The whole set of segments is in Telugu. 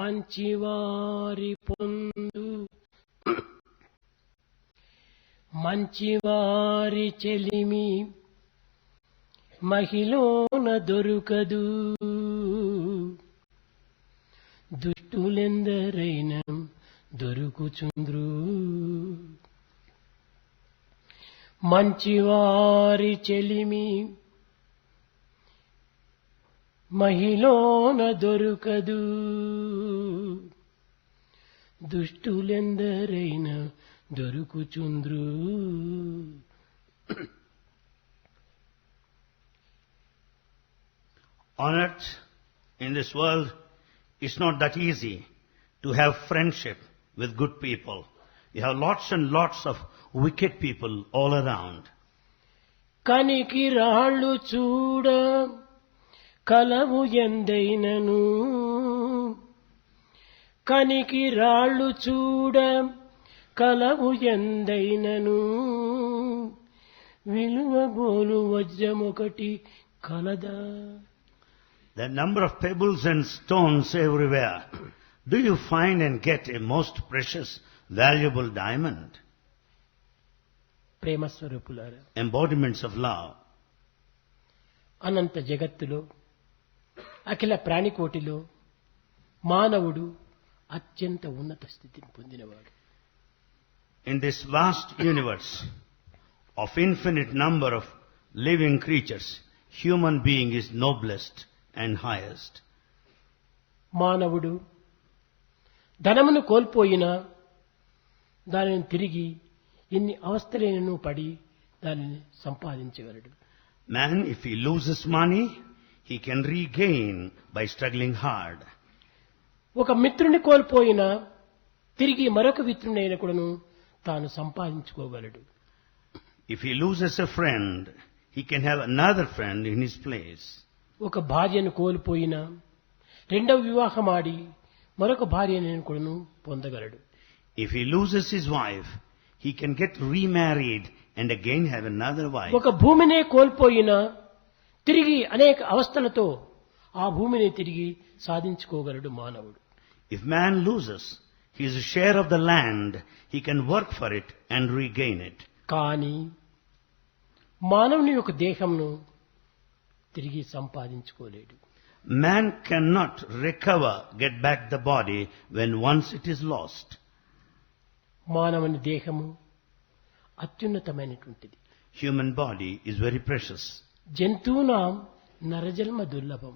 మంచివారి పొందు మంచివారి చెలిమి మహిళన దొరుకదు, దుష్టులెందరైన దొరుకుచుంద్రు. మంచివారి చెలిమి మహిళన దొరుకదు, దుష్టులెందరైన దొరుకుచుంద్రు. On earth, in this world, it's not that easy to have friendship with good people. You have lots and lots of wicked people all around. కనికి రాళ్ళు చూడ కలవు ఎందైనను, కనికి రాళ్ళు చూడ కలవు ఎందైనను, విలువగోలు వజ్రమొకటి కలదా. The number of pebbles and stones everywhere. Do you find and get a most precious, valuable diamond? ప్రేమ స్వరూపులారా, Embodiments of love. అనంత జగత్తులో అఖిల ప్రాణికోటిలో మానవుడు అత్యంత ఉన్నత స్థితిని పొందినవాడు. In this vast universe of infinite number of living creatures, human being is noblest and highest. మానవుడు ధనమును కోల్పోయినా దానిని తిరిగి ఎన్ని అవస్థలైనను పడి దానిని సంపాదించగలడు. Man, if he loses money, he can regain by struggling hard. ఒక మిత్రుని కోల్పోయినా తిరిగి మరొక మిత్రునైన కూడాను తాను సంపాదించుకోగలడు. If he loses a friend, he can have another friend in his place. ఒక భార్యను కోల్పోయినా రెండవ వివాహం ఆడి మరొక భార్యను కూడాను పొందగలడు. If he loses his wife, he can get remarried and again have another wife. ఒక భూమినే కోల్పోయినా తిరిగి అనేక అవస్థలతో ఆ భూమిని తిరిగి సాధించుకోగలడు మానవుడు. If man loses his share of the land, he can work for it and regain it. కానీ మానవుని యొక్క దేహంను తిరిగి సంపాదించుకోలేడు. Man cannot recover, get back the body when once it is lost. మానవుని దేహము అత్యున్నతమైనటువంటిది. Human body is very precious. జంతువునాం నరజన్మ దుర్లభం.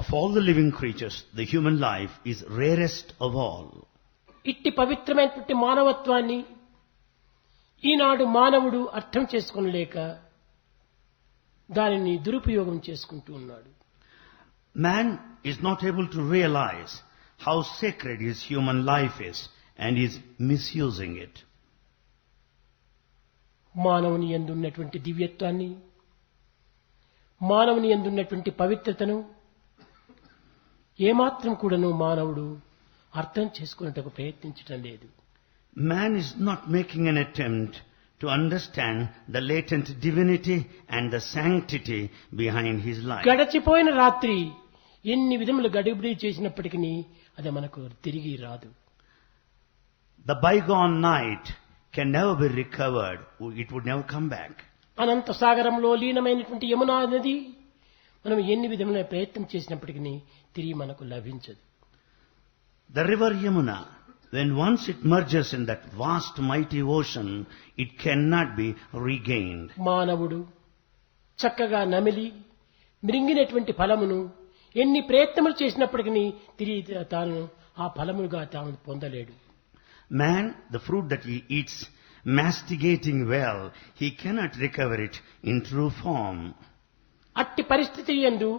Of all the living creatures, the human life is rarest of all. ఇట్టి పవిత్రమైనటువంటి మానవత్వాన్ని ఈనాడు మానవుడు అర్థం చేసుకోలేక దానిని దురుపయోగం చేసుకుంటూ ఉన్నాడు. Man is not able to realize how sacred his human life is and is misusing it. మానవుని యందు ఉన్నటువంటి దివ్యత్వాన్ని, మానవుని యందు ఉన్నటువంటి పవిత్రతను ఏమాత్రం కూడాను మానవుడు అర్థం చేసుకునేందుకు ప్రయత్నించడం లేదు. Man is not making an attempt to understand the latent divinity and the sanctity behind his life. గడచిపోయిన రాత్రి ఎన్ని విధములు గడిబిడి చేసినప్పటికీ అది మనకు తిరిగి రాదు. The bygone night can never be recovered. It would never come back. అనంత సాగరంలో లీనమైనటువంటి యమునా నది మనం ఎన్ని విధముల ప్రయత్నం చేసినప్పటికీ తిరిగి మనకు లభించదు. The river Yamuna, when once it merges in that vast mighty ocean, it cannot be regained. మానవుడు చక్కగా నమిలి మృంగినటువంటి ఫలమును ఎన్ని ప్రయత్నములు చేసినప్పటికీ తిరిగి తాను ఆ ఫలముగా తాను పొందలేడు. Man, the fruit that he eats, masticating well, he cannot recover it in true form. అట్టి పరిస్థితి యందు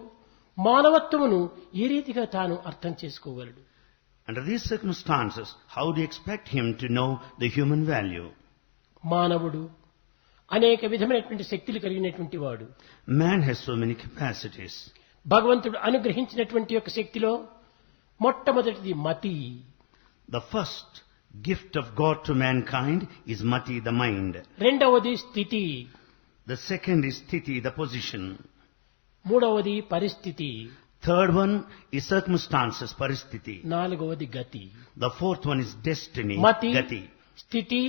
మానవత్వమును ఏ రీతిగా తాను అర్థం చేసుకోగలడు? Under these circumstances, how do you expect him to know the human value? మానవుడు అనేక విధమైనటువంటి శక్తులు కలిగినటువంటి వాడు. Man has so many capacities. భగవంతుడు అనుగ్రహించినటువంటి యొక్క శక్తిలో మొట్టమొదటిది మతి. The first gift of God to mankind is mati, the mind. రెండవది స్థితి. The second is sthiti, the position. మూడవది పరిస్థితి. Third one is circumstances, paristhiti. నాలుగవది గతి. The fourth one is destiny, మతి, gati. స్థితి,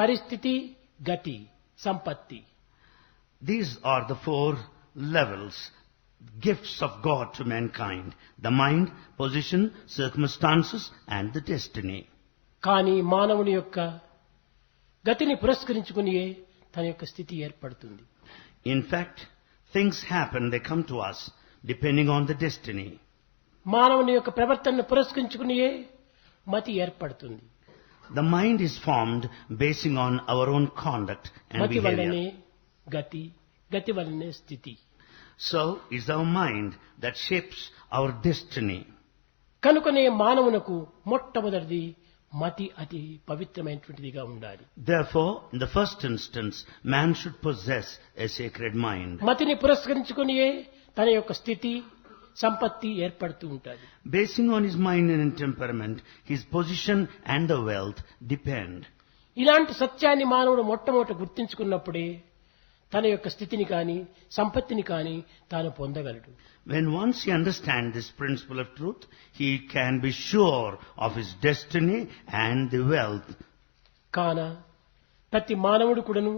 పరిస్థితి, గతి, సంపత్తి. These are the four levels, gifts of God to mankind. The mind, position, circumstances and the destiny. కానీ మానవుని యొక్క గతిని పురస్కరించుకుని తన యొక్క స్థితి ఏర్పడుతుంది. In fact, things happen, they come to us depending on the destiny. మానవుని యొక్క ప్రవర్తనను పురస్కరించుకుని మతి ఏర్పడుతుంది. The mind is formed basing on our own conduct and మతి వల్లనే behavior. గతి, గతి వల్లనే స్థితి. So it's our mind that shapes our destiny. కనుకనే మానవునకు మొట్టమొదటిది మతి అతి పవిత్రమైనటువంటిదిగా ఉండాలి. Therefore, in the first instance, man should possess a sacred mind. మతిని పురస్కరించుకుని తన యొక్క స్థితి, సంపత్తి ఏర్పడుతూ ఉంటాయి. Basing on his mind and temperament, his position and the wealth depend. ఇలాంటి సత్యాన్ని మానవుడు మొట్టమొదట గుర్తించుకున్నప్పుడే తన యొక్క స్థితిని కానీ సంపత్తిని కానీ తాను పొందగలడు. When once he understands this principle of truth, he can be sure of his destiny and the wealth. కాన ప్రతి మానవుడు కూడాను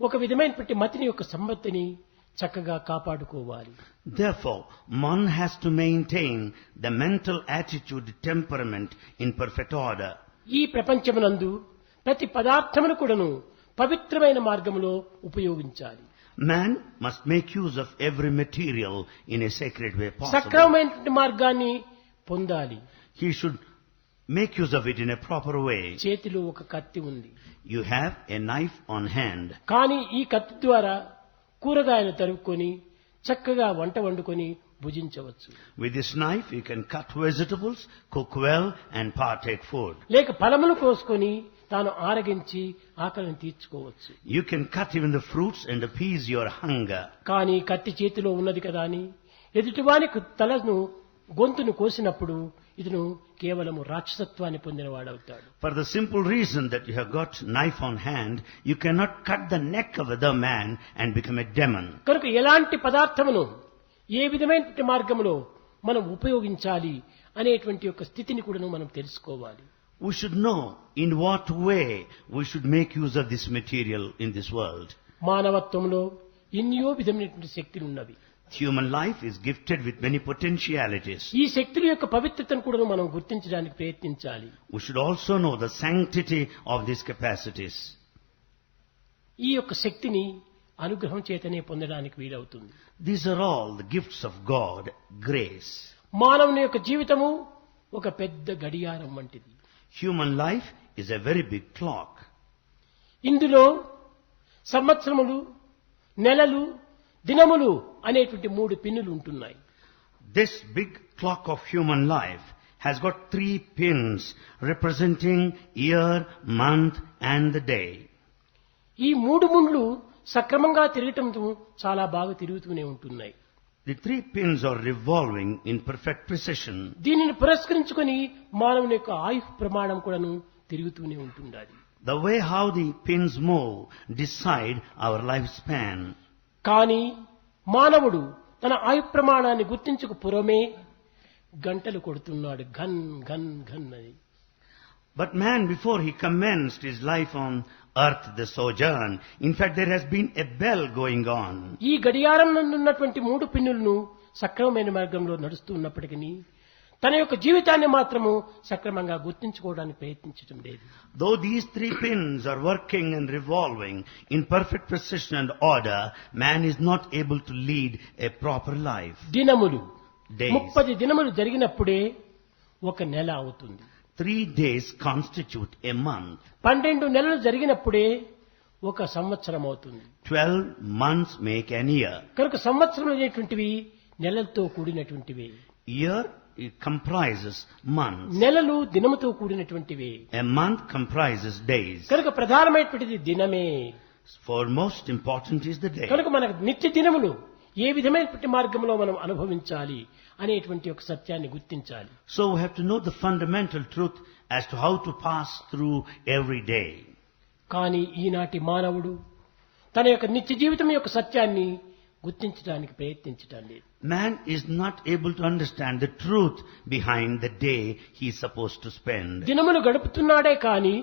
ఒక విధమైనటువంటి మతిని యొక్క సంపత్తిని చక్కగా కాపాడుకోవాలి. Therefore, one has to maintain the mental attitude, temperament in perfect order. ఈ ప్రపంచమునందు ప్రతి పదార్థమును కూడాను పవిత్రమైన మార్గంలో ఉపయోగించాలి. Man must make use of every material in a sacred way possible. సక్రమమైనటువంటి మార్గాన్ని పొందాలి. He should make use of it in a proper way. చేతిలో ఒక కత్తి ఉంది. You have a knife on hand. కానీ ఈ కత్తి ద్వారా కూరగాయలు తరుక్కొని చక్కగా వంట వండుకొని భుజించవచ్చు. With this knife you can cut vegetables, cook well and partake food. లేక ఫలములు కోసుకొని తాను ఆరగించి ఆకలిని తీర్చుకోవచ్చు. You can cut even the fruits and appease your hunger. కానీ కత్తి చేతిలో ఉన్నది కదా అని ఎదుటివాని తలను గొంతును కోసినప్పుడు ఇతను కేవలము రాక్షసత్వాన్ని పొందినవాడవుతాడు. For the simple reason that you have got knife on hand, you cannot cut the neck of other man and become a demon. కనుక ఎలాంటి పదార్థమును ఏ విధమైన మార్గంలో మనం ఉపయోగించాలి అనేటువంటి యొక్క స్థితిని కూడా మనం తెలుసుకోవాలి. We should know in what way we should make use of this material in this world. మానవత్వంలో ఎన్నో విధమైనటువంటి శక్తులు ఉన్నవి. Human life is gifted with many potentialities. ఈ శక్తుల యొక్క పవిత్రతను కూడా మనం గుర్తించడానికి ప్రయత్నించాలి. We should also know the sanctity of these capacities. ఈ యొక్క శక్తిని అనుగ్రహం చేతనే పొందడానికి వీలవుతుంది. These are all the gifts of God, grace. మానవుని యొక్క జీవితము ఒక పెద్ద గడియారం వంటిది. Human life is a very big clock. ఇందులో సంవత్సరములు, నెలలు, దినములు అనేటువంటి 3 పిన్నులు ఉంటున్నాయి. This big clock of human life has got 3 pins representing year, month and the day. ఈ 3 ముండ్లు సక్రమంగా తిరగటంతో చాలా బాగా తిరుగుతూనే ఉంటున్నాయి. The 3 pins are revolving in perfect precision. దీనిని పురస్కరించుకొని మానవుని యొక్క ఆయుష్ ప్రమాణం కూడాను తిరుగుతూనే ఉంటుండాలి. The way how the pins move decide our lifespan. కానీ మానవుడు తన ఆయుష్ ప్రమాణాన్ని గుర్తించక పూర్వమే గంటలు కొడుతున్నాడు, ఘన్ ఘన్ ఘన్ అని. But man, before he commenced his life on earth, the sojourn, in fact there has been a bell going on. ఈ గడియారం నందు ఉన్నటువంటి 3 పిన్నులను సక్రమమైన మార్గంలో నడుస్తున్నప్పటికీ తన యొక్క జీవితాన్ని మాత్రము సక్రమంగా గుర్తించుకోవడానికి ప్రయత్నించడం లేదు. Though these 3 pins are working and revolving in perfect precision and order, man is not able to lead a proper life. దినములు Days. 30 దినములు జరిగినప్పుడే ఒక నెల అవుతుంది. 3 days constitute a month. 12 నెలలు జరిగినప్పుడే ఒక సంవత్సరం అవుతుంది. 12 months make an year. కనుక సంవత్సరం అనేటువంటివి నెలలతో కూడినటువంటివి. Year it comprises months. నెలలు దినముతో కూడినటువంటివి. A month comprises days. కనుక ప్రధానమైనటువంటిది దినమే. For most important is the day. కనుక మనకు నిత్య దినములు ఏ విధమైనటువంటి మార్గంలో మనం అనుభవించాలి అనేటువంటి ఒక సత్యాన్ని గుర్తించాలి. So we have to know the fundamental truth as to how to pass through every day. కానీ ఈనాటి మానవుడు తన యొక్క నిత్య జీవితం యొక్క సత్యాన్ని గుర్తించడానికి ప్రయత్నించటం లేదు. Man is not able to understand the truth behind the day he is supposed to spend. దినములు గడుపుతున్నాడే కానీ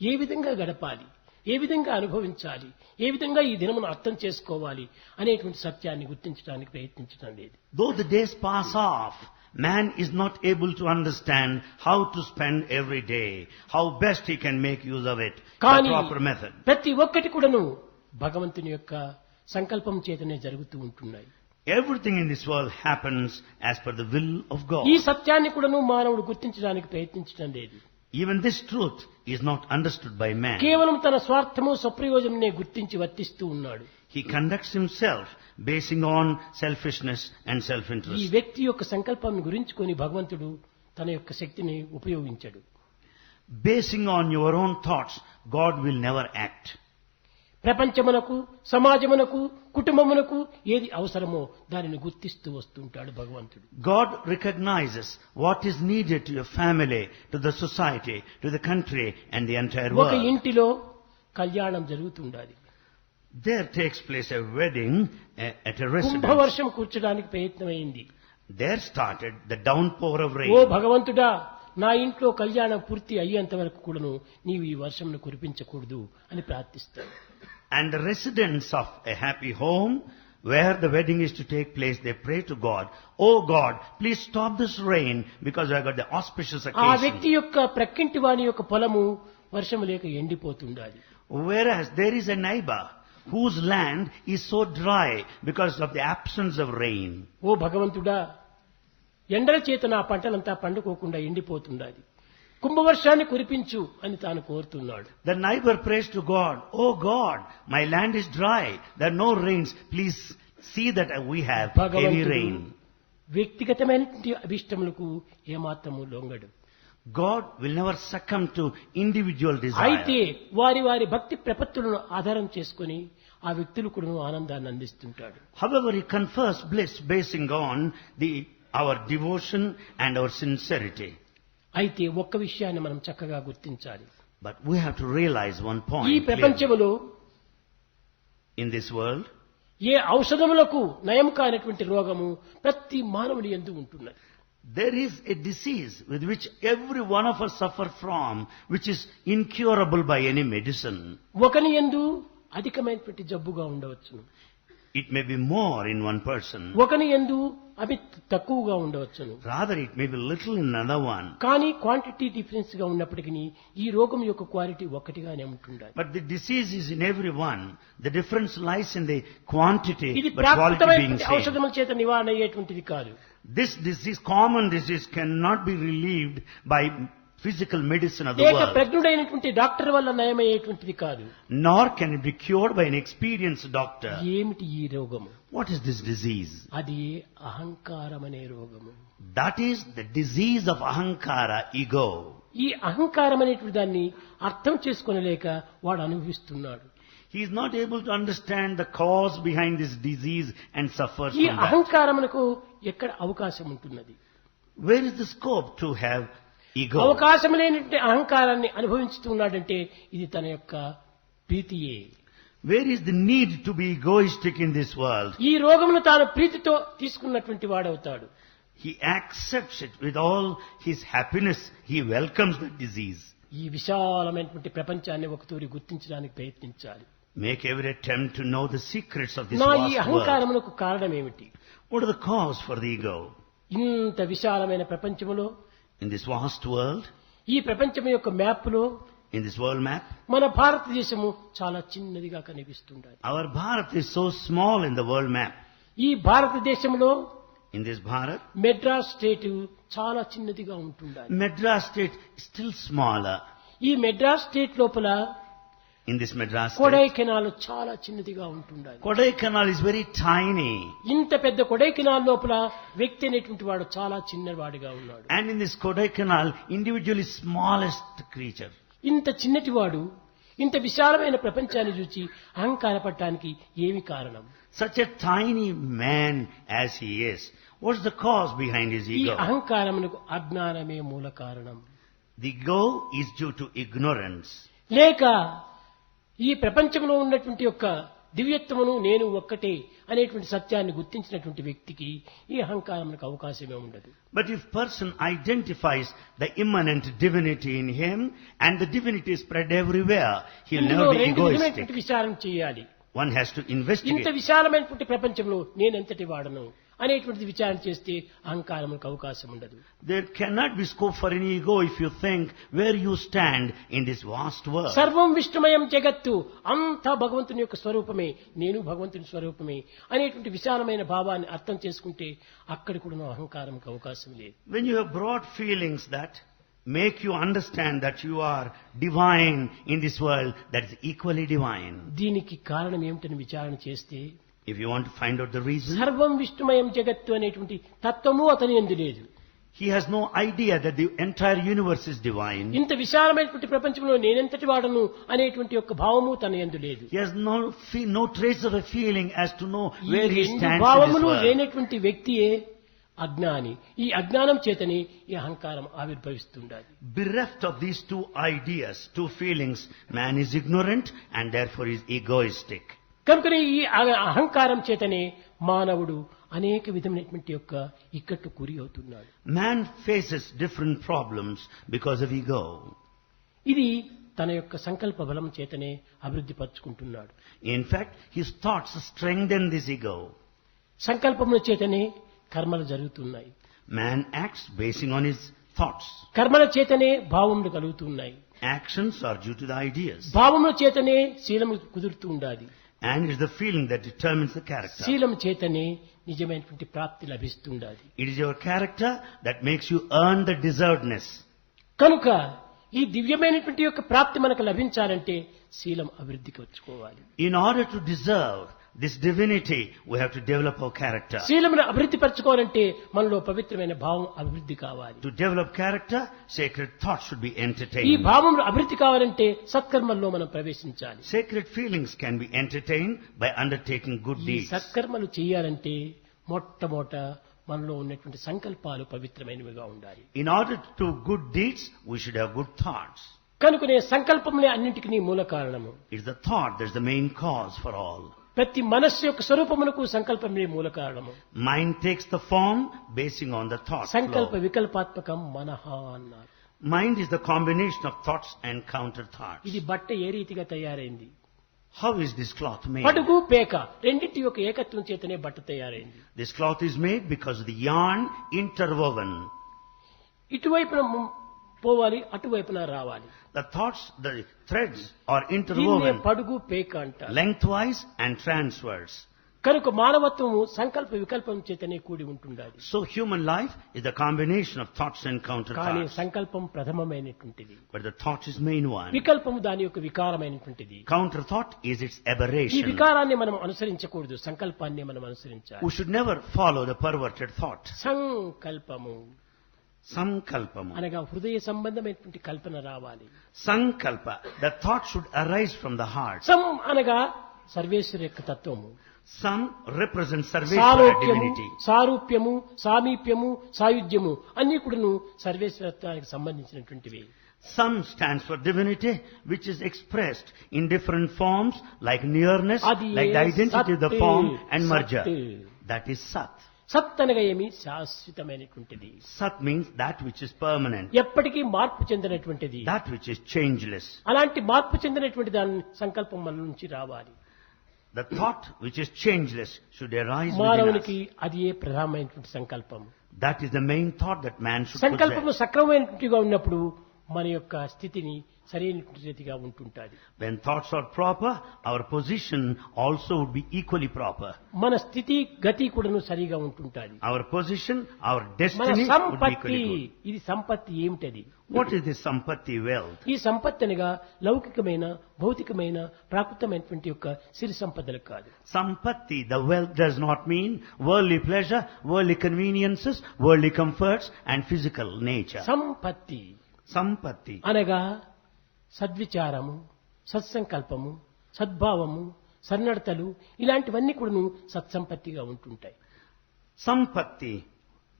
ఏ విధంగా గడపాలి, ఏ విధంగా అనుభవించాలి, ఏ విధంగా ఈ దినమును అర్థం చేసుకోవాలి అనేటువంటి సత్యాన్ని గుర్తించడానికి ప్రయత్నించడం లేదు. Though the days pass off, man is not able to understand how to spend every day, how best he can make use of it, the కానీ proper method. ప్రతి ఒక్కటి కూడాను భగవంతుని యొక్క సంకల్పం చేతనే జరుగుతూ ఉంటున్నాయి. Everything in this world happens as per the will of God. ఈ సత్యాన్ని కూడాను మానవుడు గుర్తించడానికి ప్రయత్నించడం లేదు. Even this truth is not understood by man. కేవలం తన స్వార్థము స్వప్రయోజనమే గుర్తించి వర్తిస్తూ ఉన్నాడు. He conducts himself basing on selfishness and ఈ self-interest. వ్యక్తి యొక్క సంకల్పం గురించుకొని భగవంతుడు తన యొక్క శక్తిని ఉపయోగించాడు. Basing on your own thoughts, God will never act. ప్రపంచమునకు, సమాజమునకు, కుటుంబమునకు ఏది అవసరమో దానిని గుర్తిస్తూ వస్తుంటాడు భగవంతుడు. God recognizes what is needed to your family, to the society, to the country and the entire ఒక world. ఇంటిలో కళ్యాణం జరుగుతుండాలి. There takes place a wedding at a residence. కుంభవర్షం కూర్చడానికి ప్రయత్నమైంది. There started the downpour of oh rain. భగవంతుడా, నా ఇంట్లో కళ్యాణం పూర్తి అయ్యేంత వరకు కూడాను నీవు ఈ వర్షంను కురిపించకూడదు అని ప్రార్థిస్తాడు. And the residents of a happy home where the wedding is to take place, they pray to God, "Oh God, please stop this rain because I got the auspicious ఆ వ్యక్తి occasion." యొక్క ప్రక్కింటి వాని యొక్క పొలము వర్షము లేక ఎండిపోతుండాలి. Whereas there is a neighbor whose land is so dry because of the absence of rain. ఓ భగవంతుడా, ఎండల చేత నా పంటలంతా పండుకోకుండా ఎండిపోతుండాలి, కుంభవర్షాన్ని కురిపించు అని తాను కోరుతున్నాడు. The neighbor prays to God, "Oh God, my land is dry, there are no rains, please see that we have heavy భగవంతుడు rain." వ్యక్తిగతమైనటువంటి అభిష్టములకు ఏమాత్రము లొంగడు. God will never succumb to individual అయితే desire. వారి వారి భక్తి ప్రపత్తులను ఆధారం చేసుకుని ఆ వ్యక్తులు కూడా ఆనందాన్ని అందిస్తుంటాడు. However, he confers bliss basing on our devotion and our sincerity. అయితే ఒక్క విషయాన్ని మనం చక్కగా గుర్తించాలి. But we have to realize one ఈ point clearly. ప్రపంచములో In this world, ఏ ఔషధములకు నయం కానటువంటి రోగము ప్రతి మానవుని యందు ఉంటున్నది. there is a disease with which every one of us suffer from, which is incurable by any medicine. ఒకని యందు అధికమైనటువంటి జబ్బుగా ఉండవచ్చును, It may be more in one person. ఒకని యందు అవి తక్కువగా ఉండవచ్చును. Rather, it may be little in another one. కానీ క్వాంటిటీ డిఫరెన్స్ గా ఉన్నప్పటికీ ఈ రోగం యొక్క క్వాలిటీ ఒక్కటిగానే ఉంటుండాలి. But the disease is in everyone. The difference lies in the quantity, ఇది but quality being ప్రాప్తమైనటువంటి same. ఔషధముల చేత నివారణ అయ్యేటువంటిది కాదు. This disease, common disease, cannot be relieved by physical medicine of the లేక world. ప్రజ్ఞుడైనటువంటి డాక్టర్ వల్ల నయమయ్యేటువంటిది కాదు. Nor can it be cured by an experienced doctor. ఏమిటి ఈ రోగము? What is this disease? అది అహంకారం అనే రోగము. That is the disease of ahankara, ego. ఈ అహంకారం అనేటువంటి దాన్ని అర్థం చేసుకోనలేక వాడు అనుభవిస్తున్నాడు. He is not able to understand the cause behind this disease and suffers ఈ from that. అహంకారమునకు ఎక్కడ అవకాశం ఉంటున్నది? Where is the scope to have ego? అవకాశం లేనటువంటి అహంకారాన్ని అనుభవించుతున్నాడంటే ఇది తన యొక్క ప్రీతియే. Where is the need to be egoistic in this world? ఈ రోగమును తాను ప్రీతితో తీసుకున్నటువంటి వాడవుతాడు. He accepts it with all his happiness. He welcomes the disease. ఈ విశాలమైనటువంటి ప్రపంచాన్ని ఒక తూరి గుర్తించడానికి ప్రయత్నించాలి. Make every attempt to know the secrets of this నా ఈ vast world. అహంకారమునకు కారణం ఏమిటి? What are the cause for the ego? ఇంత విశాలమైన ప్రపంచములో, In this vast world, ఈ ప్రపంచం యొక్క మ్యాప్లో in this world map, మన భారతదేశము చాలా చిన్నదిగా కనిపిస్తుండాలి. our Bharat is so small in the world map. ఈ భారతదేశంలో In this Bharat, Madras state చాలా చిన్నదిగా ఉంటుండాలి. Madras state is still smaller. ఈ మెడ్రాస్ స్టేట్ లోపల In this Madras state, Kodaikanal చాలా చిన్నదిగా ఉంటుండాలి. Kodaikanal is very tiny. ఇంత పెద్ద కొడైకెనాల్ లోపల వ్యక్తి అనేటువంటి వాడు చాలా చిన్నవాడిగా ఉన్నాడు. And in this Kodaikanal, individual is smallest creature. ఇంత చిన్నటివాడు ఇంత విశాలమైన ప్రపంచాన్ని చూచి అహంకారపడటానికి ఏమి కారణం? Such a tiny man as he is, what's the cause behind his ఈ ego? అహంకారమునకు అజ్ఞానమే మూల కారణం. The ego is due to ignorance. లేక ఈ ప్రపంచంలో ఉన్నటువంటి యొక్క దివ్యత్వమును నేను ఒక్కటే అనేటువంటి సత్యాన్ని గుర్తించినటువంటి వ్యక్తికి ఈ అహంకారమునకు అవకాశమే ఉండదు. But if person identifies the immanent divinity in him and the divinity is spread everywhere, he will ఇందులో never be రెండు egoistic. విధమైనటువంటి విచారం చేయాలి. One has to ఇంత investigate. విశాలమైనటువంటి ప్రపంచంలో నేనెంతటి వాడను అనేటువంటిది విచారణ చేస్తే అహంకారములకు అవకాశం ఉండదు. There cannot be scope for any ego if you think where you stand in this vast world. సర్వం విష్ణుమయం జగత్తు, అంతా భగవంతుని యొక్క స్వరూపమే, నేను భగవంతుని స్వరూపమే అనేటువంటి విశాలమైన భావాన్ని అర్థం చేసుకుంటే అక్కడ కూడా అహంకారంకి అవకాశం లేదు. When you have broad feelings that make you understand that you are divine in this world, that is equally divine. దీనికి కారణం ఏమిటని విచారణ చేస్తే, If you want to find out the reason, సర్వం విష్ణుమయం జగత్తు అనేటువంటి తత్వము అతని యందు లేదు. he has no idea that the entire universe is divine. ఇంత విశాలమైనటువంటి ప్రపంచంలో నేనెంతటి వాడను అనేటువంటి యొక్క భావము తన యందు లేదు. He has no trace of a feeling as to know where he ఈ stands in భావములు this world. లేనటువంటి వ్యక్తియే అజ్ఞాని. ఈ అజ్ఞానం చేతని ఈ అహంకారం ఆవిర్భవిస్తుండాలి. Bereft of these two ideas, two feelings, man is ignorant and therefore is egoistic. కనుకనే ఈ అహంకారం చేతనే మానవుడు అనేక విధమైనటువంటి యొక్క ఇక్కట్టు గురి అవుతున్నాడు. Man faces different problems because of ego. ఇది తన యొక్క సంకల్ప బలం చేతనే అభివృద్ధి పరుచుకుంటున్నాడు. In fact, his thoughts strengthen this ego. సంకల్పముల చేతనే కర్మలు జరుగుతున్నాయి. Man acts basing on his thoughts. కర్మల చేతనే భావములు కలుగుతున్నాయి. Actions are due to the ideas. భావముల చేతనే శీలము కుదురుతూ ఉండాలి. And it's the feeling that determines the character. శీలం చేతనే నిజమైనటువంటి ప్రాప్తి లభిస్తుండాలి. It is your character that makes you earn the deservedness. కనుక ఈ దివ్యమైనటువంటి యొక్క ప్రాప్తి మనకు లభించాలంటే శీలం అభివృద్ధికి వచ్చుకోవాలి. In order to deserve this divinity, we have to develop our character. శీలమును అభివృద్ధి పరచుకోవాలంటే మనలో పవిత్రమైన భావం అభివృద్ధి కావాలి. To develop character, sacred thoughts should be ఈ entertained. భావం అభివృద్ధి కావాలంటే సత్కర్మల్లో మనం ప్రవేశించాలి. Sacred feelings can be entertained by undertaking good ఈ deeds. సత్కర్మలు చేయాలంటే మొట్టమొదట మనలో ఉన్నటువంటి సంకల్పాలు పవిత్రమైనవిగా ఉండాలి. In order to do good deeds, we should have good thoughts. కనుకనే సంకల్పములే అన్నింటికి మూల కారణము. It's the thought that's the main cause for all. ప్రతి మనస్సు యొక్క స్వరూపమునకు సంకల్పమే మూల కారణము. Mind takes the form basing on the thought సంకల్ప flow. వికల్పాత్మకం మనః అన్నారు. Mind is the combination of thoughts and counter thoughts. ఇది బట్ట ఏ రీతిగా తయారైంది? How is this cloth made? పడుగు పేక రెండింటి యొక్క ఏకత్వం చేతనే బట్ట తయారైంది. This cloth is made because of the yarn interwoven. ఇటువైపున పోవాలి, అటువైపున రావాలి. The thoughts, the threads are దీన్నే interwoven పడుగు పేక అంటారు. lengthwise and transverse. కనుక మానవత్వము సంకల్ప వికల్పం చేతనే కూడి ఉంటుండాలి. So human life is the combination of thoughts and counter కానీ thoughts. సంకల్పం ప్రథమమైనటువంటిది. But the thought is main one. వికల్పము దాని యొక్క వికారమైనటువంటిది. Counter thought is its ఈ aberration. వికారాన్ని మనం అనుసరించకూడదు, సంకల్పాన్ని మనం అనుసరించాలి. We should never follow the perverted thought. సంకల్పము Sankalpamu. అనగా హృదయ సంబంధమైనటువంటి కల్పన రావాలి. Sankalpa. The thought should arise from the heart. సం అనగా సర్వేశ్వర యొక్క తత్వము. Sam represents Sarveshwara సాలోక్యము, divinity. సారూప్యము, సామీప్యము, సాయుధ్యము అన్ని కూడాను సర్వేశ్వరత్వానికి సంబంధించినటువంటివి. Sam stands for divinity, which is expressed in different forms like nearness, అది like the identity of the సత్, form and merger. సత్. That is Sat. సత్ అనగా ఏమి? శాశ్వతమైనటువంటిది, Sat means that which is permanent, ఎప్పటికీ మార్పు చెందినటువంటిది. that which is changeless. అలాంటి మార్పు చెందినటువంటి దాని సంకల్పం మన నుంచి రావాలి. The thought which is changeless should arise within మానవునికి us. అది ఏ ప్రధానమైనటువంటి సంకల్పం. That is the main thought that man should సంకల్పము possess. సక్రమమైనట్టుగా ఉన్నప్పుడు మన యొక్క స్థితిని సరైనటువంటి రీతిగా ఉంటుంటాది. When thoughts are proper, our position also would be equally proper. మన స్థితి గతి కూడాను సరిగా ఉంటుంటాది. Our position, our మన destiny would be సంపత్తి, equally good. ఇది సంపత్తి ఏమిటది? What is this sampatti wealth? ఈ సంపత్తి అనగా లౌకికమైన, భౌతికమైన, ప్రాకృతమైనటువంటి యొక్క సిరి సంపదలు కాదు. Sampatti, the wealth does not mean worldly pleasure, worldly conveniences, worldly comforts and physical nature. సంపత్తి Sampatti. అనగా సద్విచారము, సత్సంకల్పము, సద్భావము, సన్నడతలు ఇలాంటివన్నీ కూడాను సత్సంపత్తిగా ఉంటుంటాయి. Sampatti,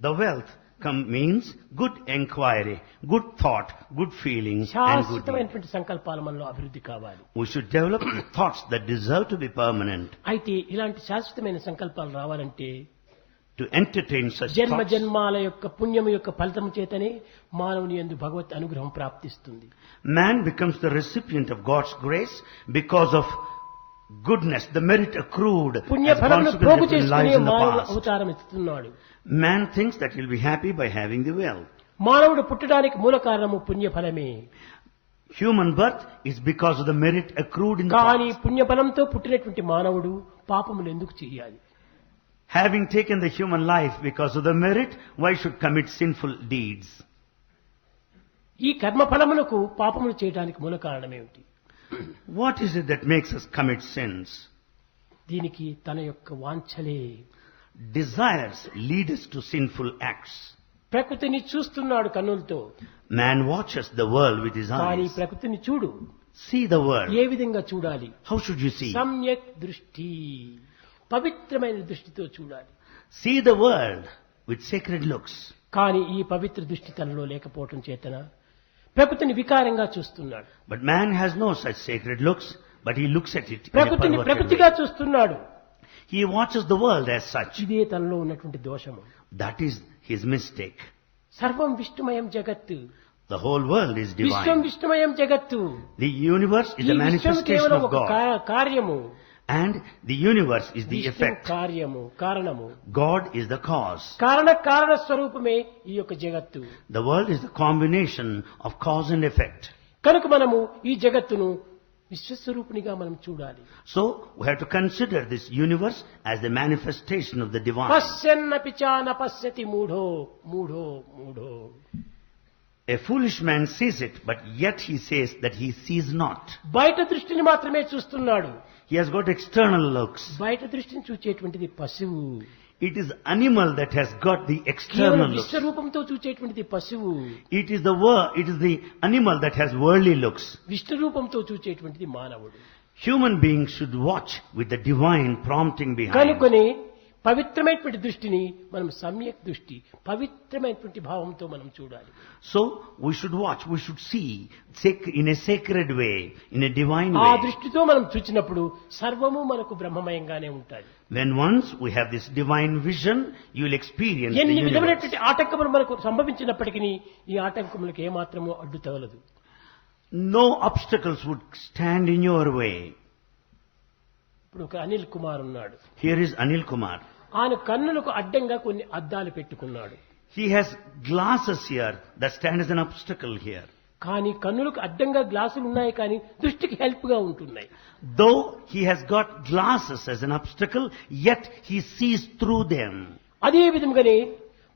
the wealth means good inquiry, good thought, good feelings and good deeds. శాశ్వతమైనటువంటి సంకల్పాలు మనలో అభివృద్ధి కావాలి. We should develop the thoughts that deserve to be permanent. అయితే ఇలాంటి శాశ్వతమైన సంకల్పాలు రావాలంటే To entertain such జన్మ thoughts, జన్మాల యొక్క పుణ్యము యొక్క ఫలితం చేతనే మానవుని యందు భగవత్ అనుగ్రహం ప్రాప్తిస్తుంది. man becomes the recipient of God's grace because of goodness, the merit accrued as పుణ్య ఫలమును consequence ప్రోగు of his చేసుకునే lives in the మానవుడు past. అవతారం ఎత్తుతున్నాడు. Man thinks that he'll be happy by having the wealth. మానవుడు పుట్టడానికి మూల కారణము పుణ్య ఫలమే. Human birth is because of the merit accrued in the కానీ past. పుణ్య ఫలంతో పుట్టినటువంటి మానవుడు పాపములు ఎందుకు చేయాలి? Having taken the human life because of the merit, why should commit sinful deeds? ఈ కర్మ ఫలములకు పాపములు చేయడానికి మూల కారణం ఏమిటి? What is it that makes us commit sins? దీనికి తన యొక్క వాంఛలే. Desires lead us to sinful acts. ప్రకృతిని చూస్తున్నాడు కన్నులతో, Man watches the world with his కానీ eyes. ప్రకృతిని చూడు. See the world. ఏ విధంగా చూడాలి? How should you see? సమ్యక్ దృష్టి, పవిత్రమైన దృష్టితో చూడాలి. See the world with sacred looks. కానీ ఈ పవిత్ర దృష్టి తనలో లేకపోవటం చేతన ప్రకృతిని వికారంగా చూస్తున్నాడు. But man has no such sacred looks, but he looks at it in a ప్రకృతిని perverted ప్రకృతిగా way. చూస్తున్నాడు. He watches the world as such. ఇదే తనలో ఉన్నటువంటి దోషము. That is his mistake. సర్వం విష్ణుమయం జగత్తు, The whole world is Vishwam divine. విష్ణుమయం జగత్తు. The universe is ఈ a విశ్వం manifestation కేవలం of ఒక God. కార్యము, And the universe is the Vishnu effect. కార్యము, కారణము. God is the cause. కారణ స్వరూపమే ఈ యొక్క జగత్తు. The world is the combination of cause and effect. కనుక మనము ఈ జగత్తును విశ్వస్వరూపునిగా మనం చూడాలి. So we have to consider this universe as the manifestation of the divine. పశ్యన్నపి చాన పశ్యతి మూఢో మూఢో మూఢో. A foolish man sees it, but yet he says that he sees not. బయట దృష్టిని మాత్రమే చూస్తున్నాడు. He has got external looks. బయట దృష్టిని చూచేటువంటిది పశువు. It is animal that has got the కేవలం external looks. విశ్వరూపంతో చూచేటువంటిది పశువు. It is the animal that has worldly looks. Vishnu రూపంతో చూచేటువంటిది మానవుడు. Human beings should watch with the divine prompting behind. కనుకొని పవిత్రమైనటువంటి దృష్టిని మనం సమ్యక్ దృష్టి, పవిత్రమైనటువంటి భావంతో మనం చూడాలి. So we should watch, we should see in a sacred way, in a divine ఆ way. దృష్టితో మనం చూచినప్పుడు సర్వము మనకు బ్రహ్మమయంగానే ఉంటాయి. When once we have this divine vision, you will experience the ఎన్ని universe. విధమైనటువంటి ఆటంకములు మనకు సంభవించినప్పటికీ ఈ ఆటంకములకు ఏమాత్రము అడ్డు తగలదు. No obstacles would stand in your way. ఇప్పుడు ఒక అనిల్ కుమార్ ఉన్నాడు. Here is Anil Kumar. ఆయన కన్నులకు అడ్డంగా కొన్ని అద్దాలు పెట్టుకున్నాడు. He has glasses here that stand as an obstacle here. కానీ కన్నులకు అడ్డంగా గ్లాసులు ఉన్నాయి, కానీ దృష్టికి హెల్ప్ గా ఉంటున్నాయి. Though he has got glasses as an obstacle, yet he sees through them. అదే విధంగానే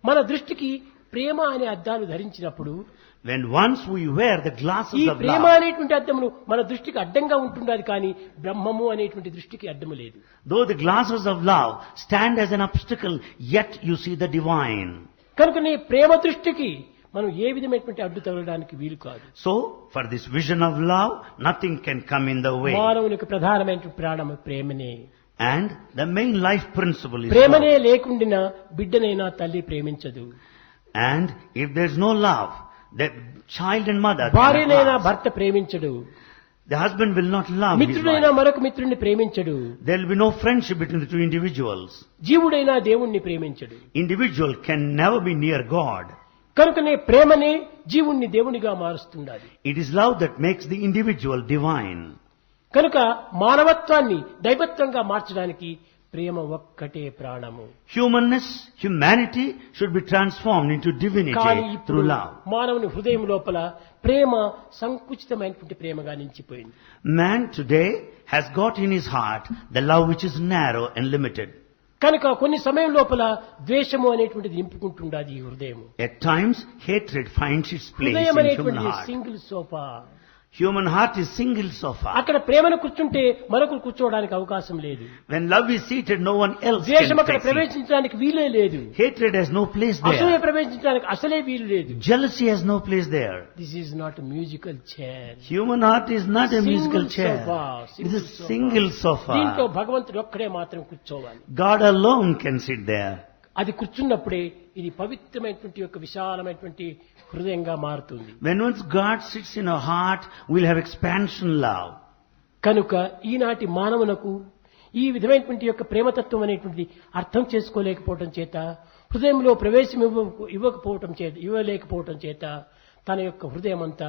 మన దృష్టికి ప్రేమ అనే అద్దాలు ధరించినప్పుడు When once we wear the ఈ glasses of ప్రేమ love, అనేటువంటి అద్దమును మన దృష్టికి అడ్డంగా ఉంటున్నది, కానీ బ్రహ్మము అనేటువంటి దృష్టికి అడ్డము లేదు. though the glasses of love stand as an obstacle, yet you see the divine. కనుక నీ ప్రేమ దృష్టికి మనం ఏ విధమైనటువంటి అడ్డు తగలడానికి వీలు కాదు. So, for this vision of love, nothing can come in the way. మానవునికి ప్రధానమైన ప్రాణము ప్రేమనే. And the main life principle is ప్రేమనే love. లేకుండినా బిడ్డనైనా తల్లి ప్రేమించదు. And if there is no love, the child and mother cannot భార్యనైనా last. భర్త ప్రేమించడు. The husband will not love his మిత్రుడైనా wife. మరొక మిత్రుడిని ప్రేమించడు. There will be no friendship between the two individuals. జీవుడైనా దేవుణ్ణి ప్రేమించడు. Individual can never be near God. కనుకనే ప్రేమనే జీవుణ్ణి దేవునిగా మారుస్తుండాలి. It is love that makes the individual divine. కనుక మానవత్వాన్ని దైవత్వంగా మార్చడానికి ప్రేమ ఒక్కటే ప్రాణము. Humanity should be transformed into divinity కానీ ఇప్పుడు through love. మానవుని హృదయం లోపల ప్రేమ సంకుచితమైనటువంటి ప్రేమగా నిలిచిపోయింది. Man today has got in his heart the love which is narrow and limited. కనుక కొన్ని సమయం లోపల ద్వేషము అనేటువంటిది నింపుకుంటుండాది ఈ హృదయం. At times, hatred finds its place హృదయం in human అనేటువంటిది heart. Single sofa. Human heart is single sofa. అక్కడ ప్రేమను కూర్చుంటే మరొకరు కూర్చోవడానికి అవకాశం లేదు. When love is seated, no one else ద్వేషం can అక్కడ take seat. ప్రవేశించడానికి వీలే లేదు. Hatred has no place అసూయ there. ప్రవేశించడానికి అసలే వీలు లేదు. Jealousy has no place there. This is not musical chair. Human heart is not a musical chair. It is a single దీంట్లో sofa. భగవంతుడు ఒక్కడే మాత్రం కూర్చోవాలి. God alone can sit there. అది కూర్చున్నప్పుడే ఇది పవిత్రమైనటువంటి యొక్క విశాలమైనటువంటి హృదయంగా మారుతుంది. When once God sits in our heart, we'll have expansion love. కనుక ఈనాటి మానవులకు ఈ విధమైనటువంటి యొక్క ప్రేమతత్వం అనేటువంటిది అర్థం చేసుకోలేకపోవటం చేత, హృదయంలో ప్రవేశం ఇవ్వలేకపోవటం చేత తన యొక్క హృదయం అంతా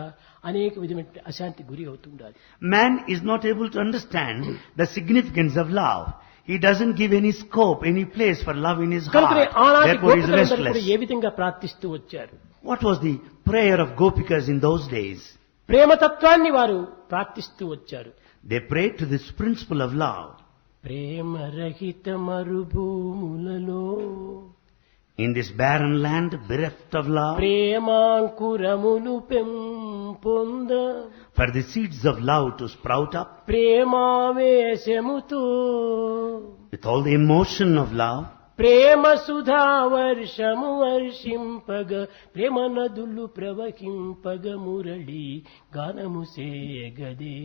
అనేక విధమైన అశాంతి గురి అవుతుండాలి. Man is not able to understand the significance of love. He doesn't give any scope, any place for love in his కనుకనే heart. ఆనాటి Therefore he is గోపికలందరూ కూడా restless. ఏ విధంగా ప్రార్థిస్తూ వచ్చారు? What was the prayer of Gopikas in those days? ప్రేమతత్వాన్ని వారు ప్రార్థిస్తూ వచ్చారు. They prayed to this principle of love. ప్రేమ రహిత మరుభూములలో In this barren land, bereft of love, ప్రేమాంకురములు పెంపొంద for the seeds of love to sprout up, ప్రేమావేశముతో with all the emotion of love, ప్రేమ సుధా వర్షము వర్షింపగ, ప్రేమ నదులు ప్రవహింపగ, మురళి గానము సేయగదే,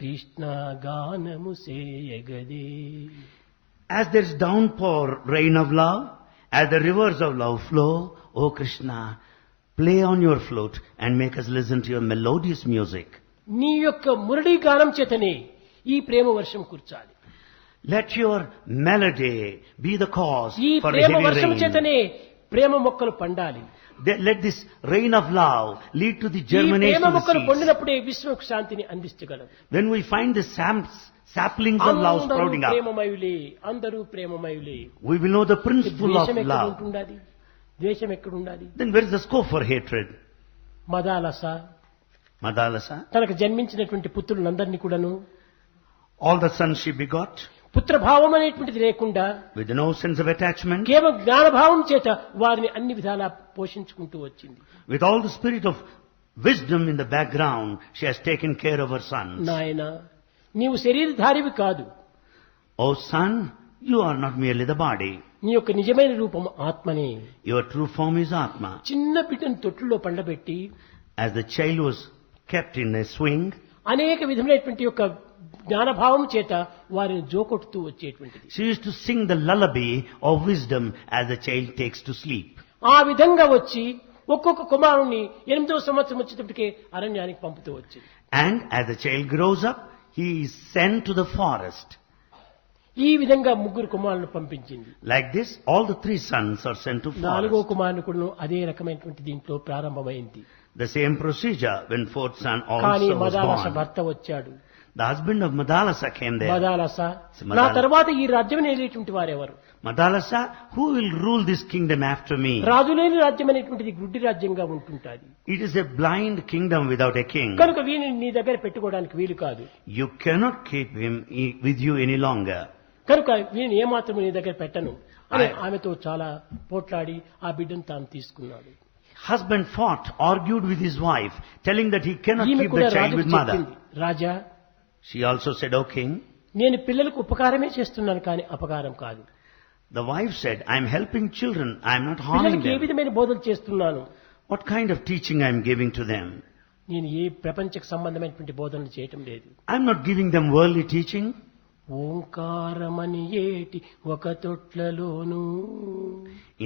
కృష్ణ గానము సేయగదే. as there is downpour, rain of love, as the rivers of love flow, O Krishna, play on your flute and make us listen to your melodious music. నీ యొక్క మురళీ గానం చేతనే ఈ ప్రేమ వర్షం కుర్చాలి. Let your melody be the cause ఈ for the ప్రేమ heavy వర్షం rain. చేతనే ప్రేమ మొక్కలు పండాలి. Let this rain of love lead to the ఈ germination ప్రేమ of the మొక్కలు seeds. పండినప్పుడే విశ్వకు శాంతిని అందించగలరు. When we find the saplings of love అందరూ sprouting up, ప్రేమమయులే, అందరూ ప్రేమమయులే. we will know the principle of ద్వేషం ఎక్కడ love. ఉంటుండాలి? ద్వేషం ఎక్కడ ఉండాలి? Then where is the scope for hatred? Madalasa Madalasa, తనకు జన్మించినటువంటి పుత్రులందరినీ కూడాను all the sons she begot, పుత్రభావం అనేటువంటిది లేకుండా with no sense of attachment, కేవలం జ్ఞానభావం చేత వారిని అన్ని విధాలా పోషించుకుంటూ వచ్చింది. with all the spirit of wisdom in the background, she has taken care of her sons. నాయన, నీవు శరీరధారివి కాదు. O son, you are not merely the body. నీ యొక్క నిజమైన రూపం ఆత్మనే. Your true form is Atma. చిన్న బిడ్డను తొట్టులో పండబెట్టి As the child was kept in a swing, అనేక విధమైనటువంటి యొక్క జ్ఞానభావం చేత వారిని జోకొట్టుతూ వచ్చేటువంటిది. she used to sing the lullaby of wisdom as the child takes to sleep. ఆ విధంగా వచ్చి ఒక్కొక్క కుమారుణ్ణి 8వ సంవత్సరం వచ్చేటప్పటికే అరణ్యానికి పంపుతూ వచ్చింది. And as the child grows up, he is sent to the forest. ఈ విధంగా 3 కుమారులను పంపించింది. Like this, all the 3 sons are sent to 4వ forest. కుమారుని కూడా అదే రకమైనటువంటి దీంట్లో ప్రారంభమైంది. The same procedure when 4th son కానీ also was మదాలస born. భర్త వచ్చాడు. The husband of Madalasa came there. Madalasa, Madala- నా తర్వాత ఈ రాజ్యం నేలేటువంటి వారెవరు? Madalasa, who will rule this kingdom after me? రాజులేని రాజ్యం అనేటువంటిది గుడ్డి రాజ్యంగా ఉంటుంటాది. It is a blind kingdom without a king. కనుక వీని నీ దగ్గర పెట్టుకోవడానికి వీలు కాదు. You cannot keep him with you any longer. కనుక వీని ఏమాత్రం నీ దగ్గర పెట్టను అని ఆమెతో చాలా పోట్లాడి ఆ బిడ్డను తాను తీసుకున్నాడు. Husband fought, argued with his wife, telling that he cannot ఈమె keep కూడా the child రాజుకు with mother. చెప్పింది, రాజా, She also said, O king. నేను పిల్లలకు ఉపకారమే చేస్తున్నాను కానీ అపకారం కాదు. The wife said, I am helping children, I am not harming పిల్లలకి ఏ them. విధమైన బోధలు చేస్తున్నాను? What kind of teaching I am giving to them? నేను ఏ ప్రపంచకు సంబంధమైనటువంటి బోధనలు చేయటం లేదు. I am not giving them worldly teaching. ఓంకారమని ఏటి ఒక తొట్లలోను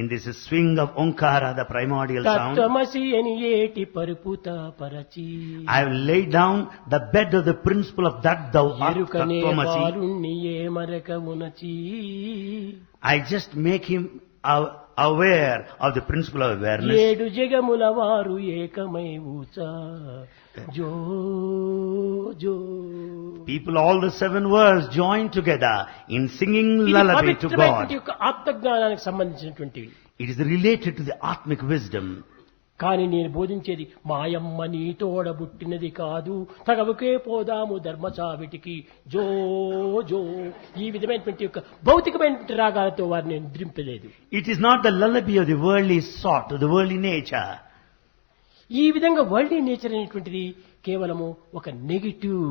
In this swing of Onkara, the primordial sound, తత్వమసి అని ఏటి పరుపుత పరచి I have laid down the bed of the principle of that thou art ఎరుకనే Tattvamasi. బాలుణ్ణి ఏ మరక ఉనచి I just make him aware of the principle of awareness. 7 జగముల వారు ఏకమై ఊచా జో జో. People, all the 7 worlds join together in singing ఇది lullaby to పవిత్రమైనటువంటి God. యొక్క ఆత్మజ్ఞానానికి సంబంధించినటువంటివి. It is related to the Atmic wisdom. కానీ నేను బోధించేది మాయమ్మ నీ తోడబుట్టినది కాదు, తగవుకే పోదాము ధర్మచావిటికి జో జో. ఈ విధమైనటువంటి యొక్క భౌతికమైనటువంటి రాగాలతో వారిని నిద్రింపలేదు. It is not the lullaby of the worldly sort, of the worldly nature. ఈ విధంగా వరల్డ్ నేచర్ అనేటువంటిది కేవలము ఒక negative.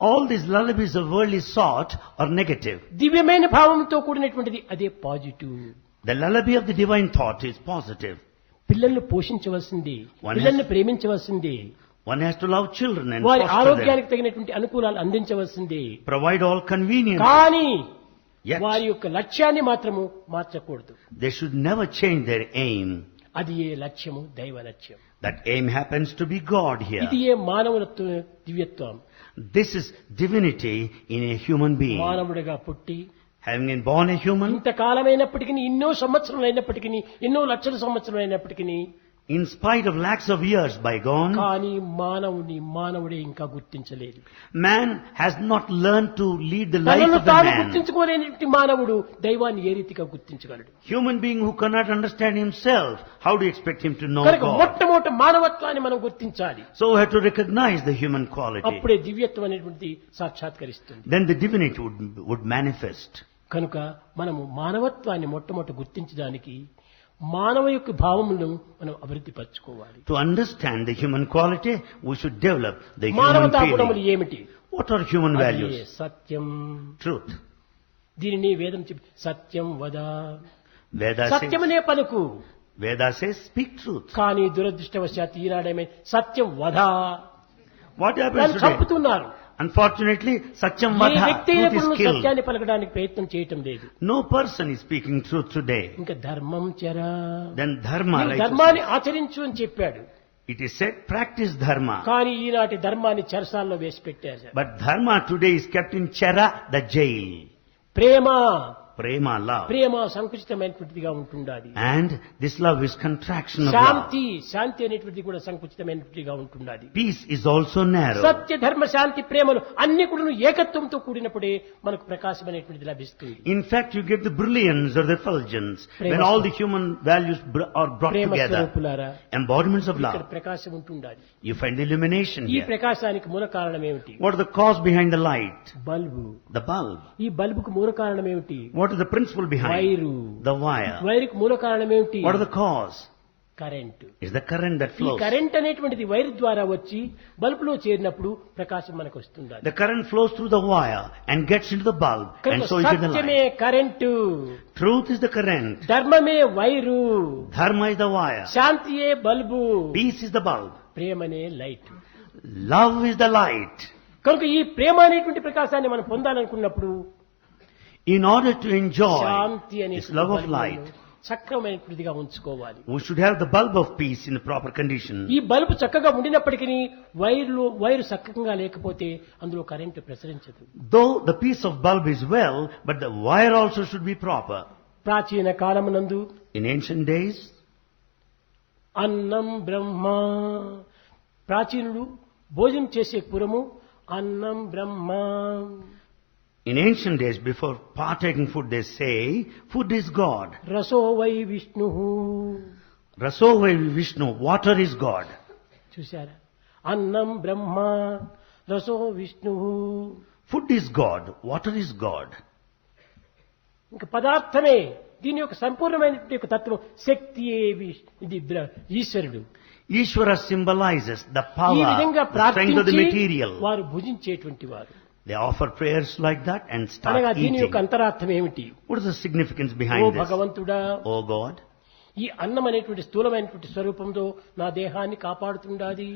All these lullabies of worldly sort are negative. దివ్యమైన భావంతో కూడినటువంటిది అదే positive. The lullaby of the divine thought is positive. పిల్లల్ని పోషించవలసింది, పిల్లల్ని ప్రేమించవలసింది, One has to love children and వారి foster them. ఆరోగ్యానికి తగినటువంటి అనుకూలాలు అందించవలసింది. Provide all convenience. కానీ Yet వారి యొక్క లక్ష్యాన్ని మాత్రము మార్చకూడదు. they should never change their aim. అది ఏ లక్ష్యము దైవ లక్ష్యం. That aim happens to be God here. ఇది ఏ మానవులత్వ దివ్యత్వం. This is divinity in a human being. మానవుడిగా పుట్టి Having been born a human, ఇంతకాలమైనప్పటికీ ఎన్నో సంవత్సరాలు అయినప్పటికీ ఎన్నో లక్షల సంవత్సరాలు అయినప్పటికీ in spite of lakhs of years bygone, కానీ మానవుడే ఇంకా గుర్తించలేదు. man has not learned to lead the life తనను of the తాను man. గుర్తించుకోలేని మానవుడు దైవాన్ని ఏ రీతిగా గుర్తించగలడు? Human being who cannot understand himself, how do you expect him to know కనుక God? మొట్టమొదటి మానవత్వాన్ని మనం గుర్తించాలి. So we have to recognize the human quality. అప్పుడే దివ్యత్వం అనేటువంటిది సాక్షాత్కరిస్తుంది. Then the divinity would manifest. కనుక మనము మానవత్వాన్ని మొట్టమొదటి గుర్తించడానికి మానవ యొక్క భావములను మనం అభివృద్ధి పరచుకోవాలి. To understand the human quality, we should develop the human మానవతా గుణములు feeling. ఏమిటి? What are human అదే values? సత్యం. Truth. దీనిని వేదం చెప్పి సత్యం వద, Veda says, సత్యమనే పలుకు. Veda says, speak truth. కానీ దురదృష్టవశాత్తు ఈనాడేమే సత్యం వద What happens దాన్ని today? చంపుతున్నారు. Unfortunately, Satyam ఏ Vadha, వ్యక్తి truth అయినప్పుడు is killed. సత్యాన్ని పలకడానికి ప్రయత్నం చేయటం లేదు. No person is speaking truth today. ఇంకా ధర్మం చెరా, Then dharma, నీవు righteousness. ధర్మాన్ని ఆచరించు అని చెప్పాడు. It is said, practice dharma. కానీ ఈనాటి ధర్మాన్ని చెరసాల్లో వేసి పెట్టారు. But dharma today is kept in Chera, the jail. Prema Prema, love. ప్రేమ సంకుచితమైనటువంటిదిగా ఉంటుండాలి. And this love is contraction of Shanti love. శాంతి అనేటువంటిది కూడా సంకుచితమైనటువంటిదిగా ఉంటుండాలి. Peace is also narrow. సత్య ధర్మ శాంతి ప్రేమలు అన్ని కూడా ఏకత్వంతో కూడినప్పుడే మనకు ప్రకాశం అనేటువంటిది లభిస్తుంది. In fact, you get the brilliance or the effulgence when Prema all the human values are brought Prema together. స్వరూపులారా, Embodiments of ఇక్కడ love. ప్రకాశం ఉంటుండాలి. You find the illumination ఈ here. ప్రకాశానికి మూల కారణం ఏమిటి? What is the cause behind the light? Bulb. The bulb. ఈ బల్బుకు మూల కారణం ఏమిటి? What is the principle behind? Wire. The wire. వైరుకు మూల కారణం ఏమిటి? What is the cause? Current. It's the current that ఈ flows. కరెంట్ అనేటువంటిది వైరు ద్వారా వచ్చి బల్బులో చేరినప్పుడు ప్రకాశం మనకు వస్తుంది. The current flows through the wire and gets into the bulb, and so you get the సత్యమే light. Current, Truth is the current. ధర్మమే wire, Dharma is the wire. శాంతియే bulb, Peace is the bulb. ప్రేమనే light. Love is the light. కనుక ఈ ప్రేమ అనేటువంటి ప్రకాశాన్ని మనం పొందాలనుకున్నప్పుడు In order to enjoy Shanti this love of light, చక్రమైనటువంటిదిగా ఉంచుకోవాలి. we should have the bulb of peace in the proper condition. ఈ బల్బు చక్కగా ఉండినప్పటికీ వైరు చక్కగా లేకపోతే అందులో current ప్రసరించదు. Though the piece of bulb is well, but the wire also should be proper. ప్రాచీన కాలమునందు In ancient days, అన్నం బ్రహ్మ, ప్రాచీనుడు భోజనం చేసే పురము అన్నం బ్రహ్మ. in ancient days, before partaking food, they say, food is God. రసో వై Vishnu. Raso vai Vishnu, water is God. చూశారా? అన్నం బ్రహ్మ, రసో Vishnu. Food is God, water is God. ఇంకా పదార్థమే దీని యొక్క సంపూర్ణమైనటువంటి యొక్క తత్వం. శక్తియే ఇది ఈశ్వరుడు. Ishvara symbolizes the ఈ power, విధంగా the strength of the ప్రార్థించి material. వారు భుజించేటువంటి వారు. They offer prayers like that and start అనగా దీని eating. యొక్క అంతరార్థం ఏమిటి? What is the significance oh behind this? భగవంతుడా, Oh God, ఈ అన్నం అనేటువంటి స్థూలమైనటువంటి స్వరూపంతో నా దేహాన్ని కాపాడుతుండాది.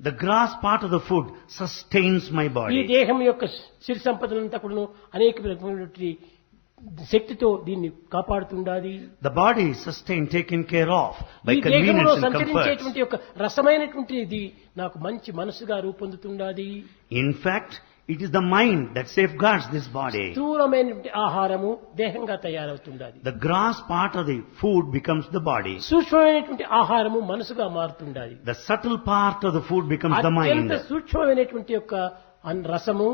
the grass part of the food sustains my ఈ body. దేహం యొక్క సిరి సంపదలంతా కూడా అనేక రకమైనటువంటి శక్తితో దీన్ని కాపాడుతుండాది. The body is sustained, taken care of by ఈ దేహంలో convenience and comfort. సంచరించేటువంటి యొక్క రసమైనటువంటి ఇది నాకు మంచి మనసుగా రూపొందుతుండాది. In fact, it is the mind that safeguards this body. స్థూలమైనటువంటి ఆహారము దేహంగా తయారవుతుండాది. The grass part of the food becomes the body. సూక్ష్మమైనటువంటి ఆహారము మనసుగా మారుతుండాది. The subtle part of the food becomes the అత్యంత mind. సూక్ష్మమైనటువంటి యొక్క రసము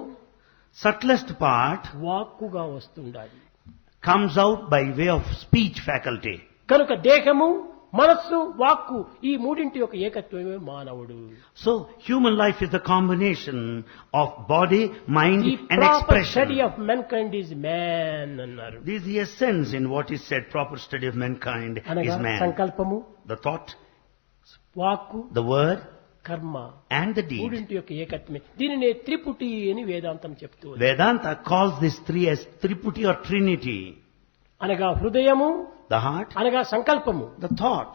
Subtlest part వాక్కుగా వస్తుండాలి. comes out by way of speech faculty. కనుక దేహము, మనస్సు, వాక్కు ఈ మూడింటి యొక్క ఏకత్వమే మానవుడు. So, human life is the combination of body, mind The and proper expression. study of mankind is man అన్నారు. This is the essence in what is said, proper study of mankind అనగా is man. సంకల్పము, The thought, వాక్కు, the word కర్మ and the deed. మూడింటి యొక్క ఏకత్వమే. దీనినే త్రిపుటి అని వేదాంతం చెప్తూ ఉంది. Vedanta calls these three as Triputi or Trinity. అనగా హృదయము, The heart, అనగా సంకల్పము, the thought,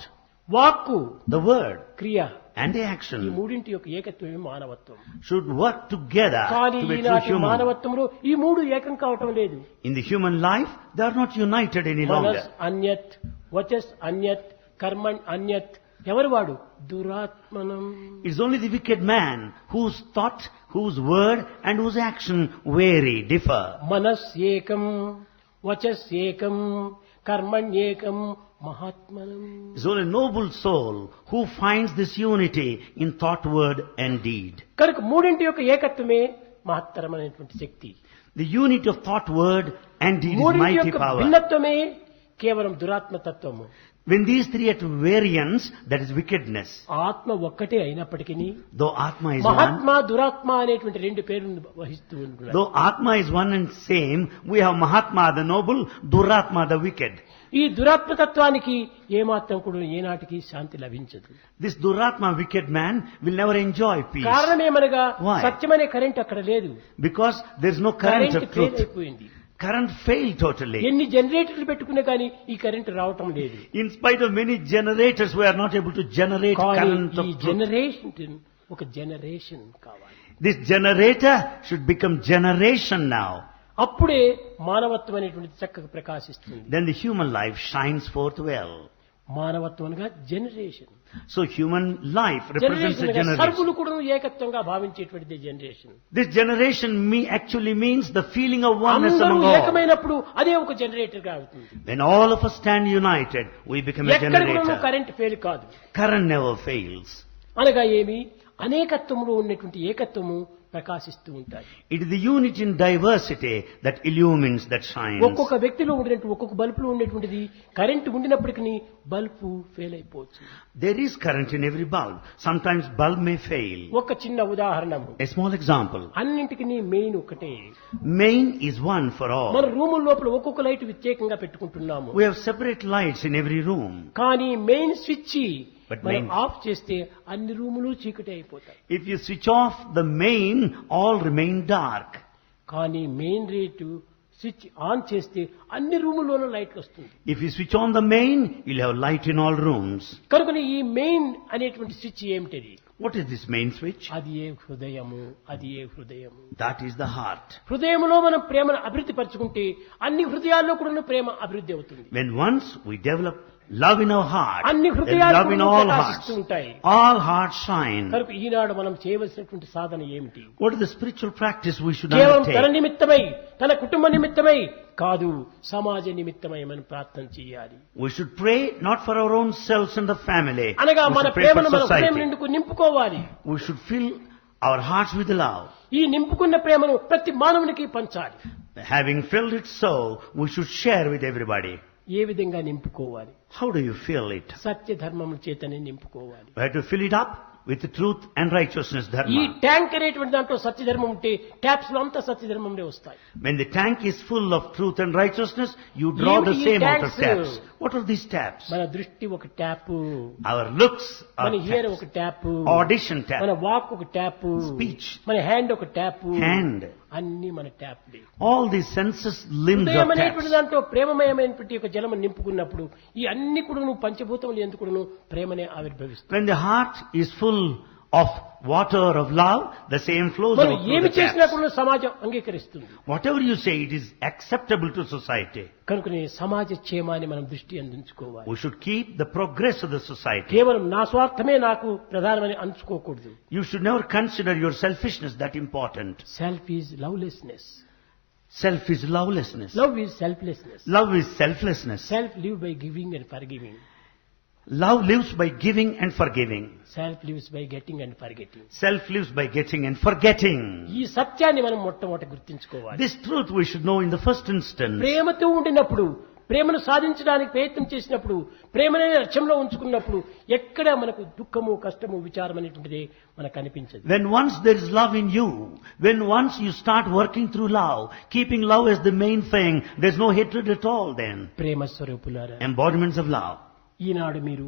వాక్కు, the word, క్రియ, and the ఈ action మూడింటి యొక్క ఏకత్వమే మానవత్వం. should work together కానీ to be true ఈనాటి human. మానవత్వంలో ఈ మూడు ఏకం కావటం లేదు. In the human life, they are not united any longer. మనస్ అన్యత్, వచస్ అన్యత్, కర్మణ్ అన్యత్. ఎవరు వాడు? దురాత్మనం. It's only the wicked man whose thought, whose word, and whose action vary, differ. మనస్ ఏకం, వచస్ ఏకం, కర్మణ్ ఏకం, మహాత్మనం. It's only a noble soul who finds this unity in thought, word, and deed. కనుక మూడింటి యొక్క ఏకత్వమే మహత్తరమైనటువంటి శక్తి. The unity of thought, word, and deed is మూడింటి mighty యొక్క power. భిన్నత్వమే కేవలం దురాత్మతత్వము. When these three at variance, that is wickedness. ఆత్మ ఒక్కటే అయినప్పటికీ Though Atma is one, మహాత్మ, దురాత్మ అనేటువంటి రెండు పేర్లను వహిస్తూ ఉంటారు. though Atma is one and same, we have Mahatma the noble, Duratma the wicked. ఈ దురాత్మతత్వానికి ఏమాత్రం కూడా ఏనాటికి శాంతి లభించదు. This Duratma wicked man will never enjoy peace. కారణమేమనగా Why? సత్యమనే కరెంట్ అక్కడ లేదు. Because there is no current current of fail truth. అయిపోయింది. Current failed totally. ఎన్ని జనరేటర్లు పెట్టుకున్నా కానీ ఈ కరెంట్ రావటం లేదు. In spite of many generators, we are not able to generate కానీ current ఈ of truth. జనరేషన్ ఒక జనరేషన్ కావాలి. This generator should become generation now. అప్పుడే మానవత్వం అనేటువంటిది చక్కగా ప్రకాశిస్తుంది. Then the human life shines forth well. మానవత్వం అనగా generation. So human life represents a generation generation. సర్వులు కూడా ఏకత్వంగా భావించేటువంటిది generation. This generation actually means the feeling of oneness అందరూ among all. ఏకమైనప్పుడు అదే ఒక జనరేటర్ గా అవుతుంది. When all of us stand united, we become a ఎక్కడ కూడా generator. కరెంట్ ఫెయిల్ కాదు. Current never fails. అనగా ఏమి? అనేకత్వంలో ఉన్నటువంటి ఏకత్వము ప్రకాశిస్తూ ఉంటాయి. It is the unity in diversity that illumines, that shines. ఒక్కొక్క వ్యక్తిలో ఉండేటువంటి ఒక్కొక్క బల్బులో ఉండేటువంటిది కరెంట్ ఉండినప్పటికీ బల్బు ఫెయిల్ అయిపోవచ్చు. There is current in every bulb. Sometimes bulb may fail. ఒక చిన్న ఉదాహరణము. A small example. అన్నింటికి మెయిన్ ఒకటే. Main is one for all. మన రూముల లోపల ఒక్కొక్క లైట్ ప్రత్యేకంగా పెట్టుకుంటున్నాము. We have separate lights in every room. కానీ మెయిన్ స్విచ్ But మనం main- ఆఫ్ చేస్తే అన్ని రూములు చీకటి అయిపోతాయి. If you switch off the main, all remain dark. కానీ మెయిన్ రేటు స్విచ్ ఆన్ చేస్తే అన్ని రూముల్లోనూ లైట్ వస్తుంది. If you switch on the main, you'll have light in all rooms. కనుక ఈ మెయిన్ అనేటువంటి స్విచ్ ఏమిటది? What is this main switch? అది ఏ హృదయము, అది ఏ హృదయము. That is the heart. హృదయంలో మనం ప్రేమను అభివృద్ధి పరచుకుంటే అన్ని హృదయాల్లో కూడా ప్రేమ అభివృద్ధి అవుతుంది. When once we develop love in our heart, అన్ని then హృదయాలు love in కూడా all ప్రకాశిస్తూ hearts. ఉంటాయి. All hearts shine. కనుక ఈనాడు మనం చేయవలసినటువంటి సాధన ఏమిటి? What is the spiritual practice we should కేవలం తన undertake? నిమిత్తమై, తన కుటుంబ నిమిత్తమై కాదు, సమాజ నిమిత్తమై మనం ప్రార్థన చేయాలి. We should pray not for our own selves and the family. అనగా We మన should pray for ప్రేమను మన హృదయం society. నిండుకు నింపుకోవాలి. We should fill our hearts with love. ఈ నింపుకున్న ప్రేమను ప్రతి మానవునికి పంచాలి. Having filled it so, we should share with everybody. ఏ విధంగా నింపుకోవాలి? How do you fill it? సత్య ధర్మముల చేతనే నింపుకోవాలి. We have to fill it up with the truth and righteousness ఈ dharma. ట్యాంక్ అనేటువంటి దాంట్లో సత్యధర్మం ఉంటే ట్యాప్స్ లో అంతా సత్యధర్మంలో వస్తాయి. When the tank is full of truth and righteousness, you draw the ఏమిటి ఈ same out of tanks? taps. What are these taps? మన దృష్టి ఒక ట్యాప్, Our looks are మన హియర్ taps. ఒక ట్యాప్, Audition మన tap. వాక్ ఒక ట్యాప్, Speech. మన హ్యాండ్ ఒక ట్యాప్, Hand. అన్ని మన ట్యాప్లే. All these senses, limbs హృదయం are అనేటువంటి taps. దాంట్లో ప్రేమమయమైనటువంటి ఒక జలము నింపుకున్నప్పుడు ఈ అన్ని కూడా పంచభూతములు ఎందుకు ప్రేమనే ఆవిర్భవిస్తుంది. When the heart is full of water of love, the same flows మనం out through ఏమి the చేసినా taps. కూడా సమాజం అంగీకరిస్తుంది. Whatever you say, it is acceptable to society. కనుకనే సమాజ క్షేమాన్ని మనం దృష్టి అందించుకోవాలి. We should keep the progress of the society. కేవలం నా స్వార్థమే నాకు ప్రధానమని అంచుకోకూడదు. You should never consider your selfishness that important. Self is lovelessness. Self is lovelessness. Love is selflessness. Love is selflessness. Self live by giving and forgiving. Love lives by giving and forgiving. Self lives by getting and forgetting. Self lives by getting and forgetting. ఈ సత్యాన్ని మనం మొట్టమొదటి గుర్తించుకోవాలి. This truth we should know in the first instance. ప్రేమతో ఉండినప్పుడు, ప్రేమను సాధించడానికి ప్రయత్నం చేసినప్పుడు, ప్రేమనే లక్ష్యంలో ఉంచుకున్నప్పుడు ఎక్కడ మనకు దుఃఖము, కష్టము, విచారం అనేటువంటిది మనకు కనిపించదు. When once there is love in you, when once you start working through love, keeping love as the main thing, there's no hatred at all then. ప్రేమ స్వరూపులారా, Embodiments of love. ఈనాడు మీరు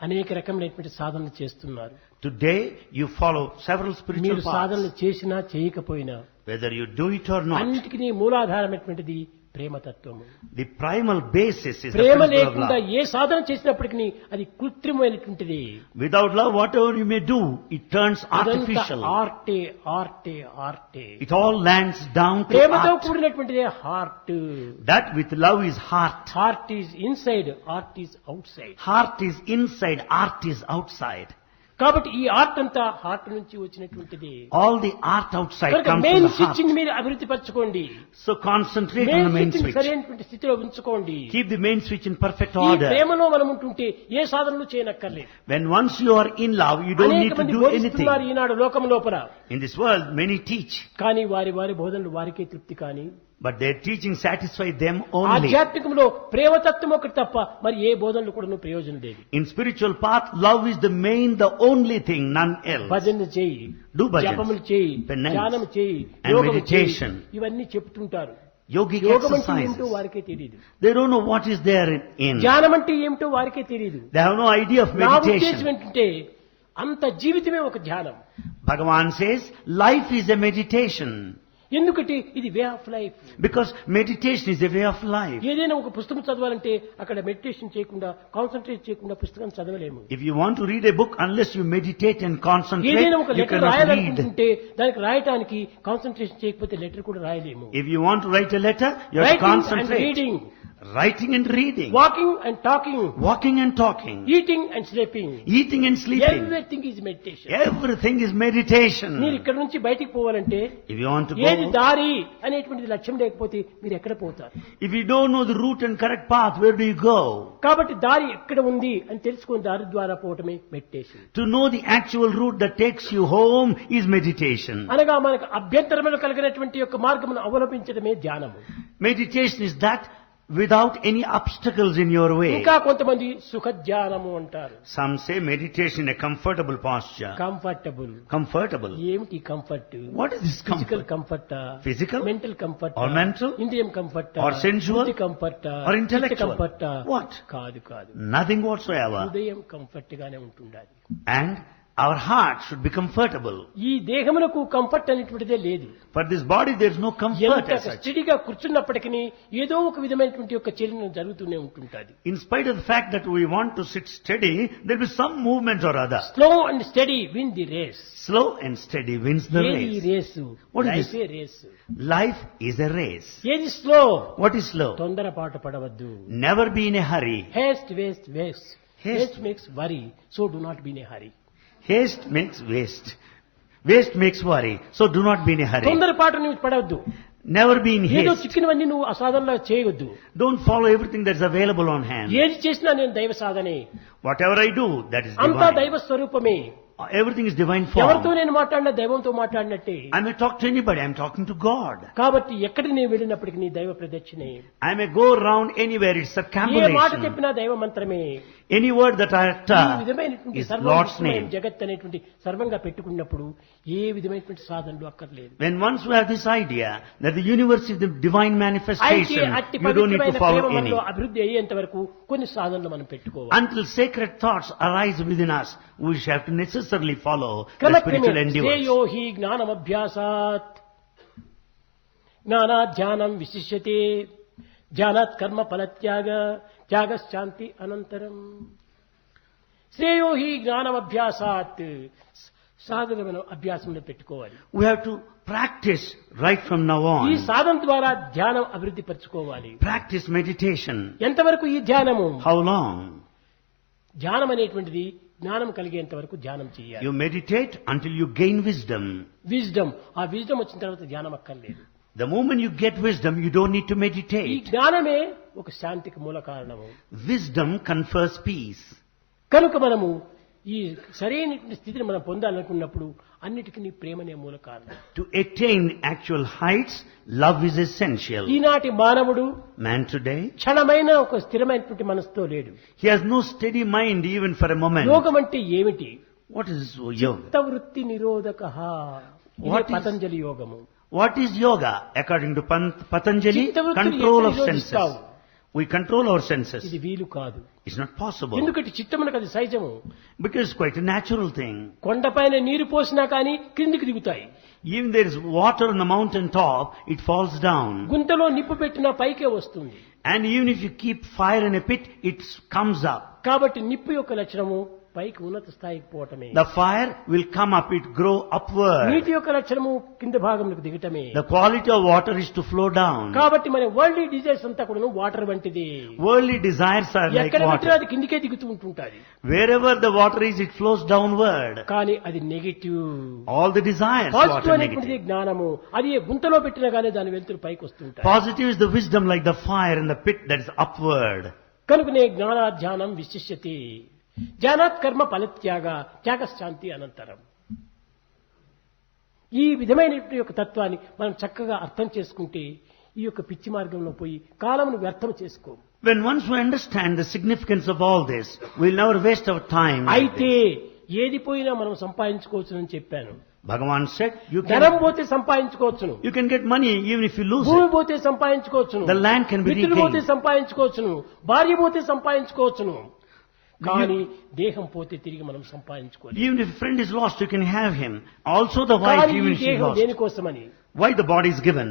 అనేక రకమైనటువంటి సాధనలు చేస్తున్నారు. Today you follow several spiritual మీరు సాధనలు paths. చేసినా చేయకపోయినా Whether you do it or not, అన్నిటికీ మూలాధారమైనటువంటిది ప్రేమతత్వము. The primal basis is the Prema principle of లేకుండా love. ఏ సాధన చేసినప్పటికీ అది కృత్రిమైనటువంటిది. Without love, whatever you may do, it turns artificial. ఆర్టే ఆర్టే ఆర్టే. It all lands down to ప్రేమతో art. కూడినటువంటిదే heart. That with love is heart. Heart is inside, art is outside. Heart is inside, art is outside. కాబట్టి ఈ ఆర్ట్ అంతా హార్ట్ నుంచి వచ్చినటువంటిది. All the art outside కనుక comes main from the switch heart. మీరు అభివృద్ధి పరచుకోండి. So concentrate on main the main switch switch. సరైనటువంటి స్థితిలో ఉంచుకోండి. Keep the main switch in perfect ఈ order. ప్రేమలో మనం ఉంటుంటే ఏ సాధనలు చేయనక్కర్లేదు. When once you are in love, you don't need అనేక to మంది do బోధిస్తున్నారు anything. ఈనాడు లోకం లోపల. In this world, many teach, కానీ వారి వారి బోధనలు వారికే తృప్తి. కానీ but their teaching satisfies them only. ఆధ్యాత్మికంలో ప్రేమతత్వం ఒకటి తప్ప మరి ఏ బోధనలు కూడా ప్రయోజనం లేదు. In spiritual path, love is the main, the only thing, none else. భజన చేయి, Do bhajans, జపములు చేయి, penance, ధ్యానం చేయి, and యోగము చేయి, meditation. ఇవన్నీ చెప్తుంటారు. Yogic యోగం అంటే ఏమిటో exercises. వారికే తెలియదు. They don't know what is there in. ధ్యానం అంటే ఏమిటో వారికే తెలియదు. They have no idea of నా ఉద్దేశం meditation. ఏంటంటే అంత జీవితమే ఒక ధ్యానం. Bhagavan says, life is a meditation. ఎందుకంటే ఇది way of life. Because meditation is a way of life. ఏదైనా ఒక పుస్తకం చదవాలంటే అక్కడ మెడిటేషన్ చేయకుండా, కాన్సన్ట్రేట్ చేయకుండా పుస్తకం చదవలేము. If you want to read a book, unless you meditate and concentrate, ఏదైనా ఒక you లెటర్ cannot read. రాయాలనుకుంటుంటే దానికి రాయటానికి కాన్సన్ట్రేషన్ చేయకపోతే లెటర్ కూడా రాయలేము. If you want to write a letter, you have to writing and concentrate. Reading, Writing and reading. Walking and talking, Walking and talking. Eating and sleeping, Eating and sleeping. Everything is meditation. Everything is మీరు meditation. ఇక్కడ నుంచి బయటికి పోవాలంటే If you want to ఏది go, దారి అనేటువంటిది లక్ష్యం లేకపోతే మీరు ఎక్కడ పోతారు? if you don't know the route and correct path, where do you go? కాబట్టి దారి ఎక్కడ ఉంది అని తెలుసుకుని దారి ద్వారా పోవటమే meditation. To know the actual route that takes you home is meditation. అనగా మనకు అభ్యంతరములు కలిగినటువంటి యొక్క మార్గమును అవలంబించడమే ధ్యానము. Meditation is that without any obstacles in your way. ఇంకా కొంతమంది సుఖ ధ్యానము అంటారు. Some say meditation in a comfortable posture. Comfortable. Comfortable. ఏమిటి comfort? What is this physical comfort? Comfort, Physical? Mental comfort, Or mental? ఇంద్రియం comfort, Or sensual? Comfort, Or intellectual? Comfort. What? కాదు కాదు, Nothing whatsoever. హృదయం కంఫర్ట్ గానే ఉంటుండాలి. And our heart should be comfortable. ఈ దేహమునకు కంఫర్ట్ అనేటువంటిదే లేదు. For this body there is no comfort ఎంత as such. స్టడీగా కూర్చున్నప్పటికీ ఏదో ఒక విధమైనటువంటి యొక్క చలనం జరుగుతూనే ఉంటుంటది. In spite of the fact that we want to sit steady, there will be some movement or other. Slow and steady win the race. Slow and steady wins the ఏది race. రేసు? What is లైఫే this? Race. Life is a race. ఏది స్లో? What is slow? తొందరపాటు పడవద్దు. Never be in a hurry. Haste, waste, waste. Haste. Haste makes worry, so do not be in a hurry. Haste makes waste. Waste makes worry. So do not be in a hurry. తొందరపాటు నువ్వు పడవద్దు. Never be in ఏదో haste. చిక్కినవన్నీ నువ్వు అసాధనలో చేయవద్దు. Don't follow everything that's available on hand. ఏది చేసినా నేను దైవ సాధనే. Whatever I do, that is అంతా divine. దైవ స్వరూపమే. Everything is divine ఎవరితో form. నేను మాట్లాడినా దైవంతో మాట్లాడినట్టే. I may talk to anybody. I'm talking to God. కాబట్టి ఎక్కడికి నేను వెళ్ళినప్పటికీ నీ దైవ ప్రదక్షిణే. I may go around anywhere. It's ఏ మాట circumambulation. చెప్పినా దైవ మంత్రమే. Any word that I ఈ utter విధమైనటువంటి is సర్వం Lord's విశ్వమయం name. జగత్ అనేటువంటి సర్వంగా పెట్టుకున్నప్పుడు ఏ విధమైనటువంటి సాధనలు అక్కర్లేదు. When once we have this idea that the universe is the divine అయితే manifestation, అట్టి you don't need to పవిత్రమైన follow ప్రేమ any. మనలో అభివృద్ధి అయ్యేంత వరకు కొన్ని సాధనలు మనం పెట్టుకోవాలి. Until sacred thoughts arise within us, we shall have to necessarily follow the క్రమక్రమే spiritual endeavors. శ్రేయో హి జ్ఞానమభ్యాసాత్ జ్ఞానాధ్యానం విశిష్యతే ధ్యానాత్ కర్మ ఫలత్యాగ త్యాగశాంతి అనంతరం. శ్రేయో హి జ్ఞానమభ్యాసాత్ సాధనమైన అభ్యాసంలో పెట్టుకోవాలి. We have to practice right from now ఈ on. సాధన ద్వారా ధ్యానం అభివృద్ధి పరచుకోవాలి. Practice meditation. ఎంతవరకు ఈ ధ్యానము? How long? ధ్యానం అనేటువంటిది జ్ఞానం కలిగేంత వరకు ధ్యానం చేయాలి. You meditate until you gain wisdom. Wisdom, ఆ విజ్డమ్ వచ్చిన తర్వాత ధ్యానం అక్కర్లేదు. The moment you get wisdom, you don't need to ఈ meditate. జ్ఞానమే ఒక శాంతికి మూల కారణము. Wisdom confers peace. కనుక మనము ఈ సరైనటువంటి స్థితిని మనం పొందాలనుకున్నప్పుడు అన్నిటికీ ప్రేమనే మూల కారణం. To attain actual heights, love is essential. ఈనాటి మానవుడు Man today, క్షణమైన ఒక స్థిరమైనటువంటి మనసుతో లేడు. he has no steady mind even for a moment. యోగం అంటే ఏమిటి? What is yoga? చిత్తవృత్తి నిరోధకః. What ఇది is- పతంజలి యోగము. What is yoga? According to Patanjali, చిత్తవృత్తిని control ఎట్లా of senses. నిరోధిస్తావు? We control our senses. ఇది వీలు కాదు. It's not possible. ఎందుకంటే చిత్తమునకు అది సహజము. Because it's quite a natural thing. కొండపైన నీరు పోసినా కానీ క్రిందికి దిగుతాయి. Even there is water on the mountain top, it falls down. గుంటలో నిప్పు పెట్టినా పైకే వస్తుంది. And even if you keep fire in a pit, it comes up. కాబట్టి నిప్పు యొక్క లక్షణము పైకి ఉన్నత స్థాయికి పోవటమే. The fire will come up, it grow upward. నీటి యొక్క లక్షణము కింద భాగంలోకి దిగటమే. The quality of water is to flow down. కాబట్టి మన వరల్డ్లీ డిజైర్స్ అంతా కూడా వాటర్ వంటిది. Worldly desires are like ఎక్కడ పెట్టినా water. అది కిందికే దిగుతూ ఉంటుంటాది. Wherever the water is, it flows downward. కానీ అది negative. All the desires positive water అనేటువంటిది negative. జ్ఞానము. అది గుంతలో పెట్టినా కానీ దాని వెలుతురు పైకి వస్తుంటాయి. Positive is the wisdom like the fire in the pit that is upward. కనుకనే జ్ఞానాధ్యానం విశిష్యతి. జ్ఞానాత్ కర్మ ఫలత్యాగ త్యాగశాంతి అనంతరం. ఈ విధమైనటువంటి యొక్క తత్వాన్ని మనం చక్కగా అర్థం చేసుకుంటే ఈ యొక్క పిచ్చి మార్గంలో పోయి కాలమును వ్యర్థం చేసుకో. When once we understand the significance of all this, we'll never waste our time. అయితే ఏది పోయినా మనం సంపాదించుకోవచ్చునని చెప్పాను. Bhagavan said, ధనం పోతే సంపాదించుకోవచ్చును. you can get money even if you lose భూమి it. పోతే సంపాదించుకోవచ్చును. The land can be మిత్రులు పోతే regained. సంపాదించుకోవచ్చును. భార్య పోతే సంపాదించుకోవచ్చును. కానీ దేహం పోతే తిరిగి మనం సంపాదించుకోవాలి. Even if a friend is lost, you can have him. Also the wife, కానీ even ఈ if she is దేహం lost. దేనికోసమని? Why the body is given?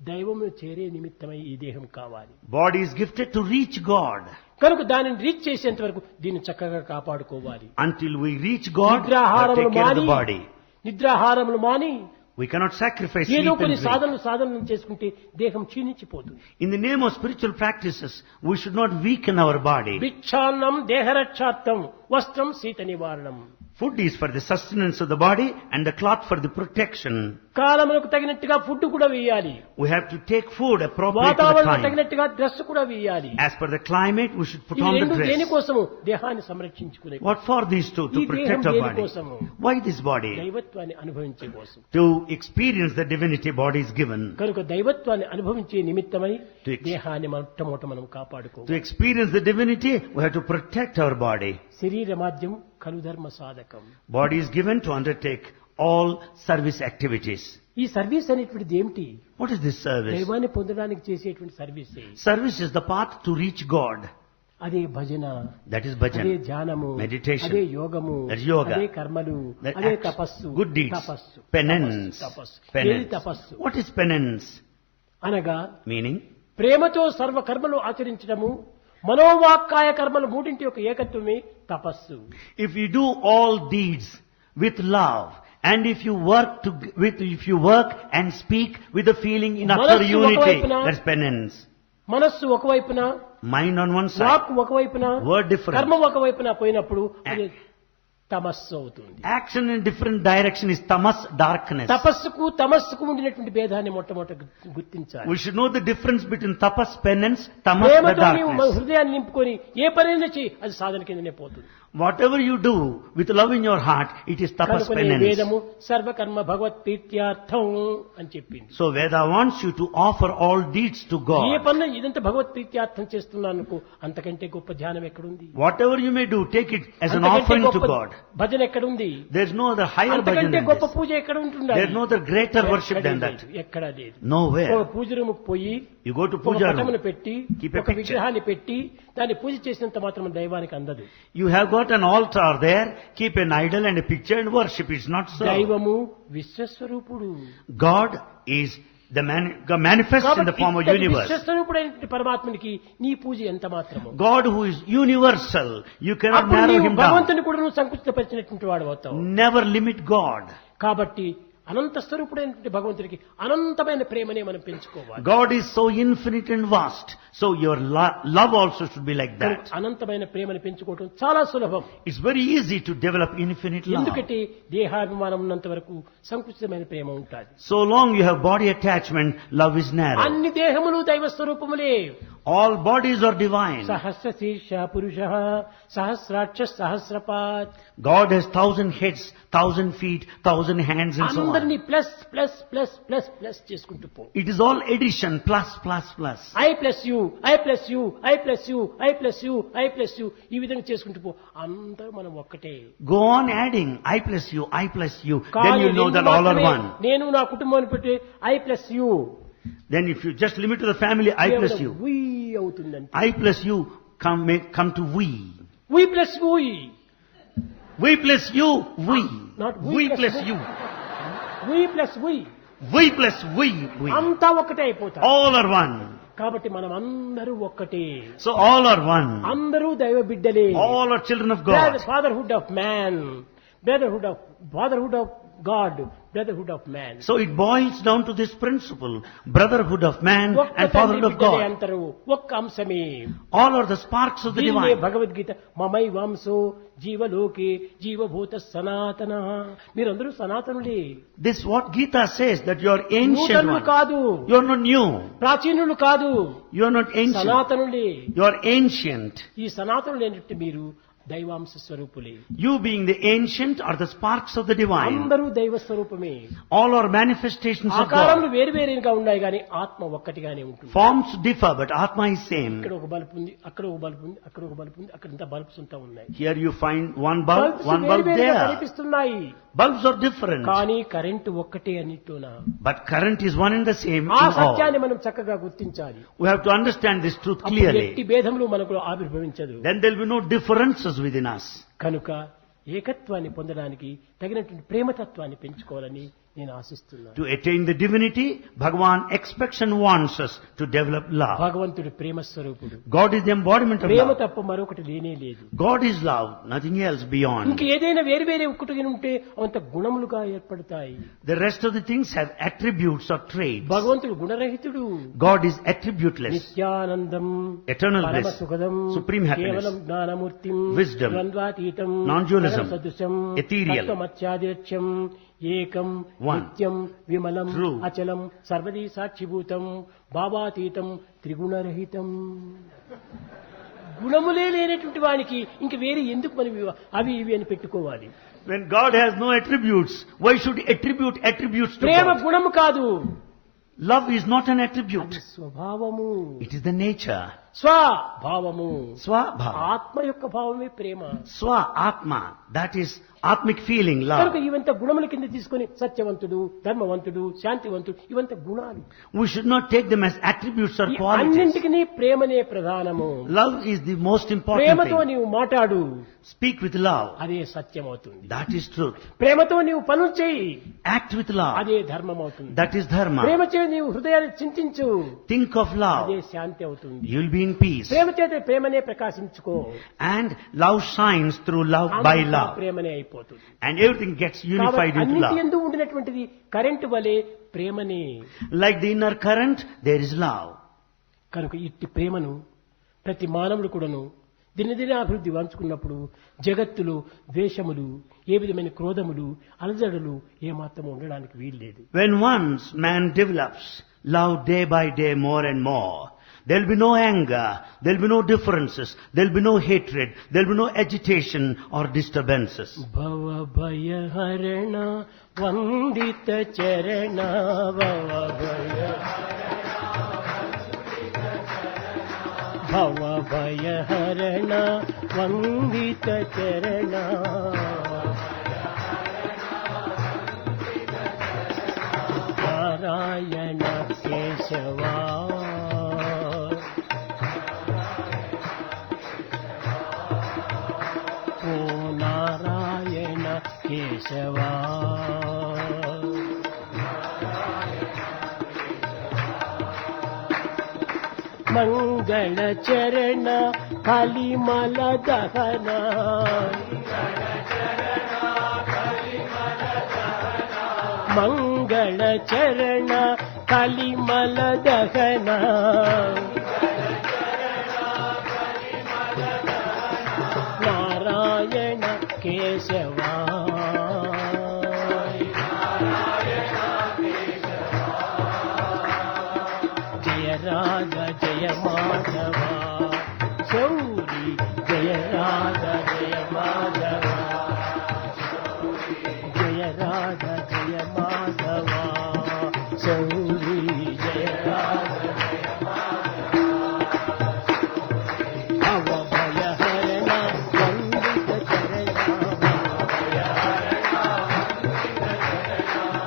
దైవమును చేరే నిమిత్తమై ఈ దేహం కావాలి. Body is gifted to reach God. కనుక దానిని రీచ్ చేసేంత వరకు దీన్ని చక్కగా కాపాడుకోవాలి. Until we reach God, we have to నిద్రాహారములు take care of the మాని body. నిద్రాహారములు మాని We cannot sacrifice ఏదో sleep కొన్ని and drink. సాధనలు చేసుకుంటే దేహం క్షీణించిపోతుంది. In the name of spiritual practices, we should not weaken our body. భిక్షాన్నం దేహరక్షార్థం వస్త్రం శీత నివారణం. Food is for the sustenance of the body and the cloth for the protection. కాలములకు తగినట్టుగా ఫుడ్ కూడా వేయాలి. We have to take food appropriate to the వాతావరణం time. తగినట్టుగా డ్రెస్ కూడా వేయాలి. As per the climate, we should put ఈ on the రెండు dress. దేనికోసము? దేహాన్ని సంరక్షించుకునే. What for these two? ఈ To దేహం protect our body. దేనికోసము? Why this body? దైవత్వాన్ని అనుభవించే కోసం. To experience the divinity body is given. కనుక దైవత్వాన్ని అనుభవించే నిమిత్తమై To ex- దేహాన్ని మొట్టమొదట మనం కాపాడుకోవాలి. To experience the divinity, we have to protect our body. శరీరమాద్యం కలు ధర్మ సాధకం. Body is given to undertake all service activities. ఈ సర్వీస్ అనేటువంటిది ఏమిటి? What is this service? దైవాన్ని పొందడానికి చేసేటువంటి service. Service is the path to reach God. అదే భజన, That is అదే bhajan. ధ్యానము, Meditation. అదే యోగము, That's yoga. అదే కర్మలు, That అదే acts, తపస్సు. good deeds, తపస్సు, penance, తపస్సు. ఏది penance. తపస్సు? What is penance? అనగా Meaning, ప్రేమతో సర్వ కర్మలు ఆచరించడము, మనోవాక్కాయ కర్మలు మూడింటి యొక్క ఏకత్వమే తపస్సు. if you do all deeds with love, and if you work and speak with the feeling in utter మనస్సు unity, ఒకవైపున, that's penance. మనస్సు ఒకవైపున, Mind on one side, walk ఒకవైపున, word different. కర్మ ఒకవైపున పోయినప్పుడు అది తమస్సు అవుతుంది. Action in different direction is tamas, darkness. తపస్సుకు తమస్సుకు ఉండినటువంటి భేదాన్ని మొట్టమొదట గుర్తించాలి. We should know the difference between tapas, penance, tamas, the ప్రేమతో నీవు మన darkness. హృదయాన్ని నింపుకొని ఏ పనైనా చేయి, అది సాధన కిందనే పోతుంది. Whatever you do with love in your heart, it is tapas, కనుకనే penance. వేదము సర్వకర్మ భగవత్ ప్రీత్యార్థం అని చెప్పింది. So Veda wants you to offer all deeds to A God. పనులు ఇదంతా భగవత్ ప్రీత్యార్థం చేస్తున్నాను, అంతకంటే గొప్ప ధ్యానం ఎక్కడుంది? Whatever you may do, take it as an అంతకంటే offering to గొప్ప God. భజన ఎక్కడుంది? There's no other higher bhajan అంతకంటే than గొప్ప this. పూజ ఎక్కడ ఉంటుండాలి? There's no other greater worship than that. ఎక్కడా లేదు. Nowhere. ఒక పూజ రూముకు పోయి You go to ఒక puja పటమును room. పెట్టి Keep a ఒక picture. విగ్రహాన్ని పెట్టి దాన్ని పూజ చేసినంత మాత్రం దైవానికి అందదు. You have got an altar there, keep an idol and a picture and worship. It's not so. దైవము విశ్వస్వరూపుడు. God is the manifest in the form of universe. విశ్వస్వరూపుడైనటువంటి పరమాత్మనికి నీ పూజ ఎంత మాత్రము. God who is universal, you cannot అప్పుడు narrow నీవు him down. భగవంతుని కూడా నువ్వు సంకుచితపరిచినటువంటి వాడు అవుతావు. Never limit God. కాబట్టి అనంత స్వరూపుడైనటువంటి భగవంతుడికి అనంతమైన ప్రేమనే మనం పెంచుకోవాలి. God is so infinite and vast, so your love also should be like that. అనంతమైన ప్రేమను పెంచుకోవడం చాలా సులభం. It's very easy to develop infinite love. ఎందుకంటే దేహాభిమానం ఉన్నంత వరకు సంకుచితమైన ప్రేమ ఉంటుంది. So long you have body attachment, love is narrow. అన్ని దేహములు దైవ స్వరూపములే. All bodies are divine. సహస్ర శీర్ష పురుష సహస్రాక్ష సహస్రపాత్. God has 1,000 heads, 1,000 feet, 1,000 hands and so on. అందరినీ plus plus plus plus plus చేసుకుంటూ పో. It is all addition, plus, plus, plus. I plus you, I plus you, I plus you, I plus you, I plus you, ఈ విధంగా చేసుకుంటూ పో. అందరూ మనం ఒక్కటే. Go on adding, I plus you, I plus you. Then కానీ you know that all are one. నేను నా కుటుంబాన్ని పెట్టి I plus you. Then if you just limit to the family, I plus you. we అవుతుందంటే I plus you come to we. we plus we. We plus you, we. Not We we plus plus we. you. we plus we. We plus we. అంతా ఒకటే అయిపోతారు. All are one. కాబట్టి మనం అందరూ ఒక్కటే. So all are one. అందరూ దైవ బిడ్డలే. All are children of God. Fatherhood of man, fatherhood of God, brotherhood of man. So it boils down to this principle, brotherhood of man and fatherhood of God. అంటారు ఒక్క అంశమే. All are the sparks of the దీన్నే divine. భగవద్గీత మమై వాంసో జీవలోకే జీవభూత సనాతన. మీరందరూ సనాతనులే. This what Gita says, that you are ancient నూతనులు one. కాదు, You are not new. ప్రాచీనులు కాదు, You are not ancient. సనాతనులే. You are ancient. ఈ సనాతనులు ఏంటంటే మీరు దైవాంశ స్వరూపులే. You being the ancient are the sparks of the divine. అందరూ దైవ స్వరూపమే. All are manifestations of ఆకారములు God. వేరువేరుగా ఉన్నాయి కానీ ఆత్మ ఒక్కటిగానే ఉంటుంది. Forms differ, but Atma is same. ఇక్కడ ఒక బల్బు ఉంది, అక్కడ ఒక బల్బు ఉంది, అక్కడ ఒక బల్బు ఉంది, అక్కడ ఇంత బల్బ్స్ ఉంటా ఉన్నాయి. Here you find one bulb వేరువేరుగా there. కనిపిస్తున్నాయి Bulbs are different, కానీ కరెంటు ఒక్కటే అనిట్టునా. but current is one and the same ఆ in all. సత్యాన్ని మనం చక్కగా గుర్తించాలి. We have to understand this truth అప్పుడు ఎట్టి clearly. భేదములు మనకు ఆవిర్భవించదు. Then there will be no differences within us. కనుక ఏకత్వాన్ని పొందడానికి తగినటువంటి ప్రేమతత్వాన్ని పెంచుకోవాలని నేను ఆశిస్తున్నాను. To attain the divinity, Bhagavan expects and wants us to develop love. భగవంతుడు ప్రేమ స్వరూపుడు. God is the embodiment of Prema love. తప్ప మరొకటి లేనే లేదు. God is love, nothing else beyond. ఇంక ఏదైనా వేరు వేరే ఒక్కటి ఉంటే అవంత గుణములుగా ఏర్పడతాయి. The rest of the things have attributes or traits. భగవంతుడు గుణరహితుడు. God is attributeless, Nityanandam, eternal పరమ bliss, సుఖదం, supreme happiness, కేవలం జ్ఞానమూర్తిం, wisdom, ద్వంద్వాతీతం, non-dualism, సదృశం, ethereal, తత్వమత్యాదిత్యం, ఏకం, one, నిత్యం, విమలం, true, అచలం, సర్వదీ సాక్షిభూతం, భావాతీతం, త్రిగుణరహితం. గుణములే లేనటువంటి వానికి ఇంక వేరే ఎందుకు మనం అవి ఇవి అని పెట్టుకోవాలి? When God has no attributes, why should he attribute attributes to Prema God? గుణము కాదు, Love is not an అది attribute. స్వభావము, It is the nature. స్వభావము. Swabhava. ఆత్మ యొక్క భావమే ప్రేమ. Swa Atma. That is Atmic feeling, కనుక love. ఇవంత గుణముల కింద తీసుకొని సత్యవంతుడు, ధర్మవంతుడు, శాంతివంతుడు ఇవంత గుణాలు. We should not take them as attributes or ఈ qualities. అన్నింటికి ప్రేమనే ప్రధానము. Love is the most important ప్రేమతో thing. నీవు మాట్లాడు, Speak with love. అదే సత్యం అవుతుంది. That is truth. ప్రేమతో నీవు పనులు చేయి, Act with love. అదే ధర్మం అవుతుంది. That is dharma. ప్రేమ చే నీవు హృదయాన్ని చింతించు, Think of అదే love. శాంతి అవుతుంది. You will be in peace. ప్రేమ చేత ప్రేమనే ప్రకాశించుకో, And love shines through love by అంతా love. ప్రేమనే అయిపోతుంది. And everything gets unified కాబట్టి into అన్నిటి love. యందు ఉండినటువంటిది కరెంటు వలె ప్రేమనే. Like the inner current, there is love. కనుక ఇట్టి ప్రేమను ప్రతి మానవుడు కూడాను దినదిన అభివృద్ధి వంచుకున్నప్పుడు జగత్తులో ద్వేషములు, ఏ విధమైన క్రోధములు, అలజడులు ఏమాత్రం ఉండడానికి వీల్లేదు. When once man develops love day by day more and more, there will be no anger, there will be no differences, there will be no hatred, there will be no agitation or disturbances. భవ భయ హరణ వందిత చరణ, భవ భయ హరణ వందిత చరణ, నారాయణ కేశవా, ఓ నారాయణ కేశవా. మంగళ చరణ కలిమల దహన, మంగళ చరణ కలిమల దహన, నారాయణ కేశవా. జయ రాగ జయ మాధవ, శౌరి జయ రాగ జయ మాధవ, జయ రాగ జయ మాధవ, శౌరి జయ రాగ జయ మాధవ. భవ భయ హరణ వందిత చరణ,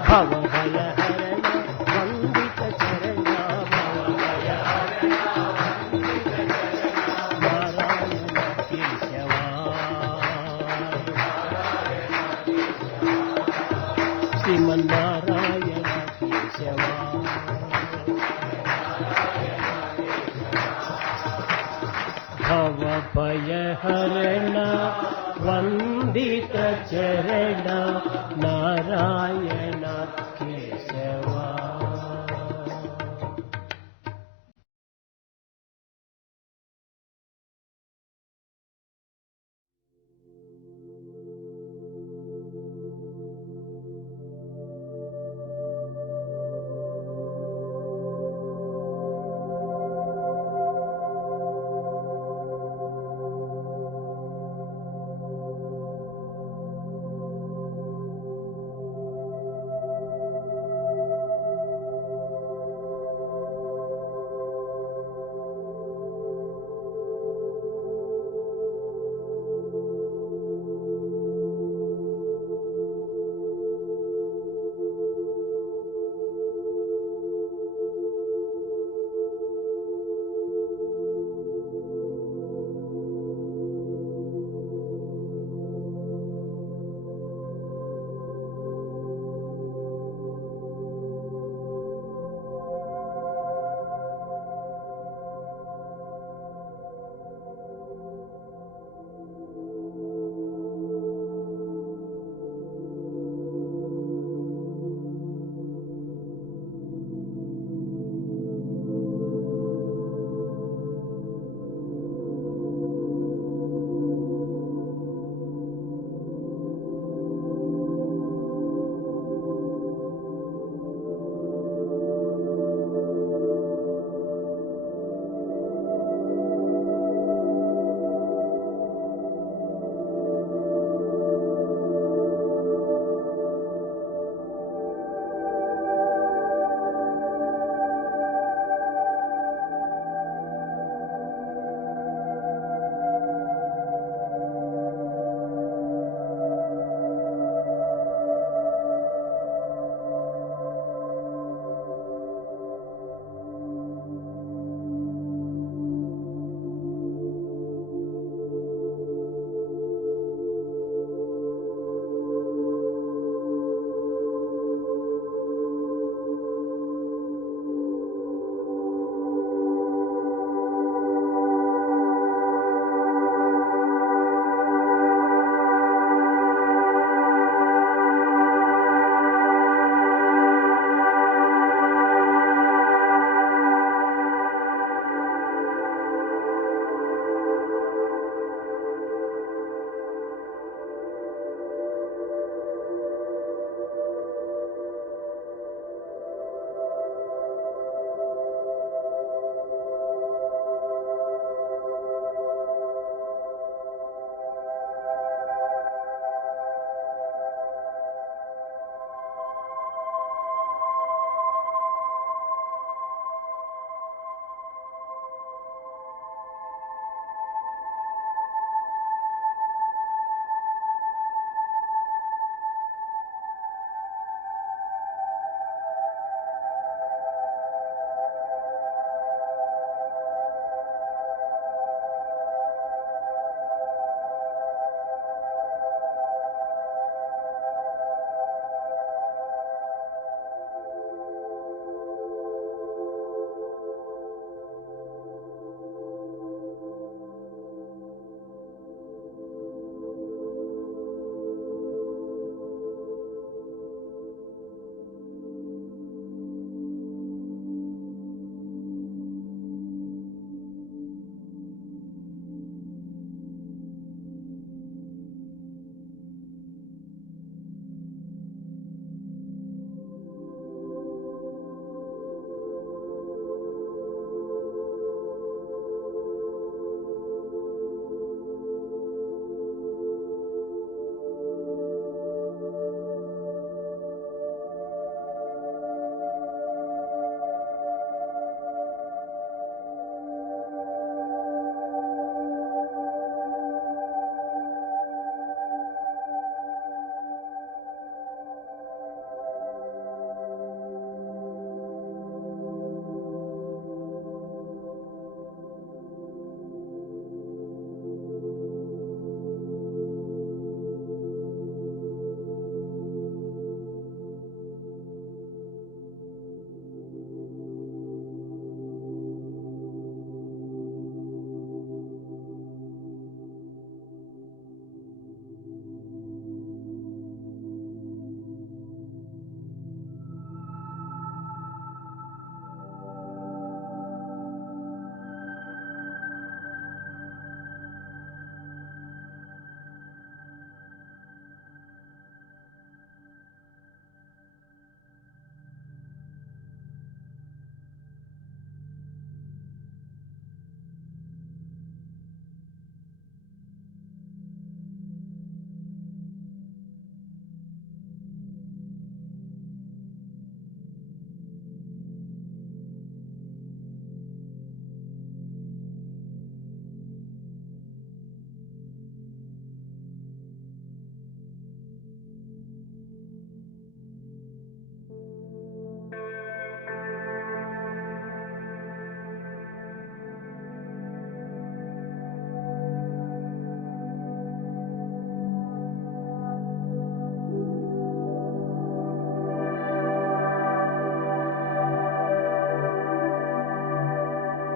భవ భయ హరణ వందిత చరణ, శ్రీమన్నారాయణ కేశవ భవ భయహరణ వందిత చరణ నారాయణ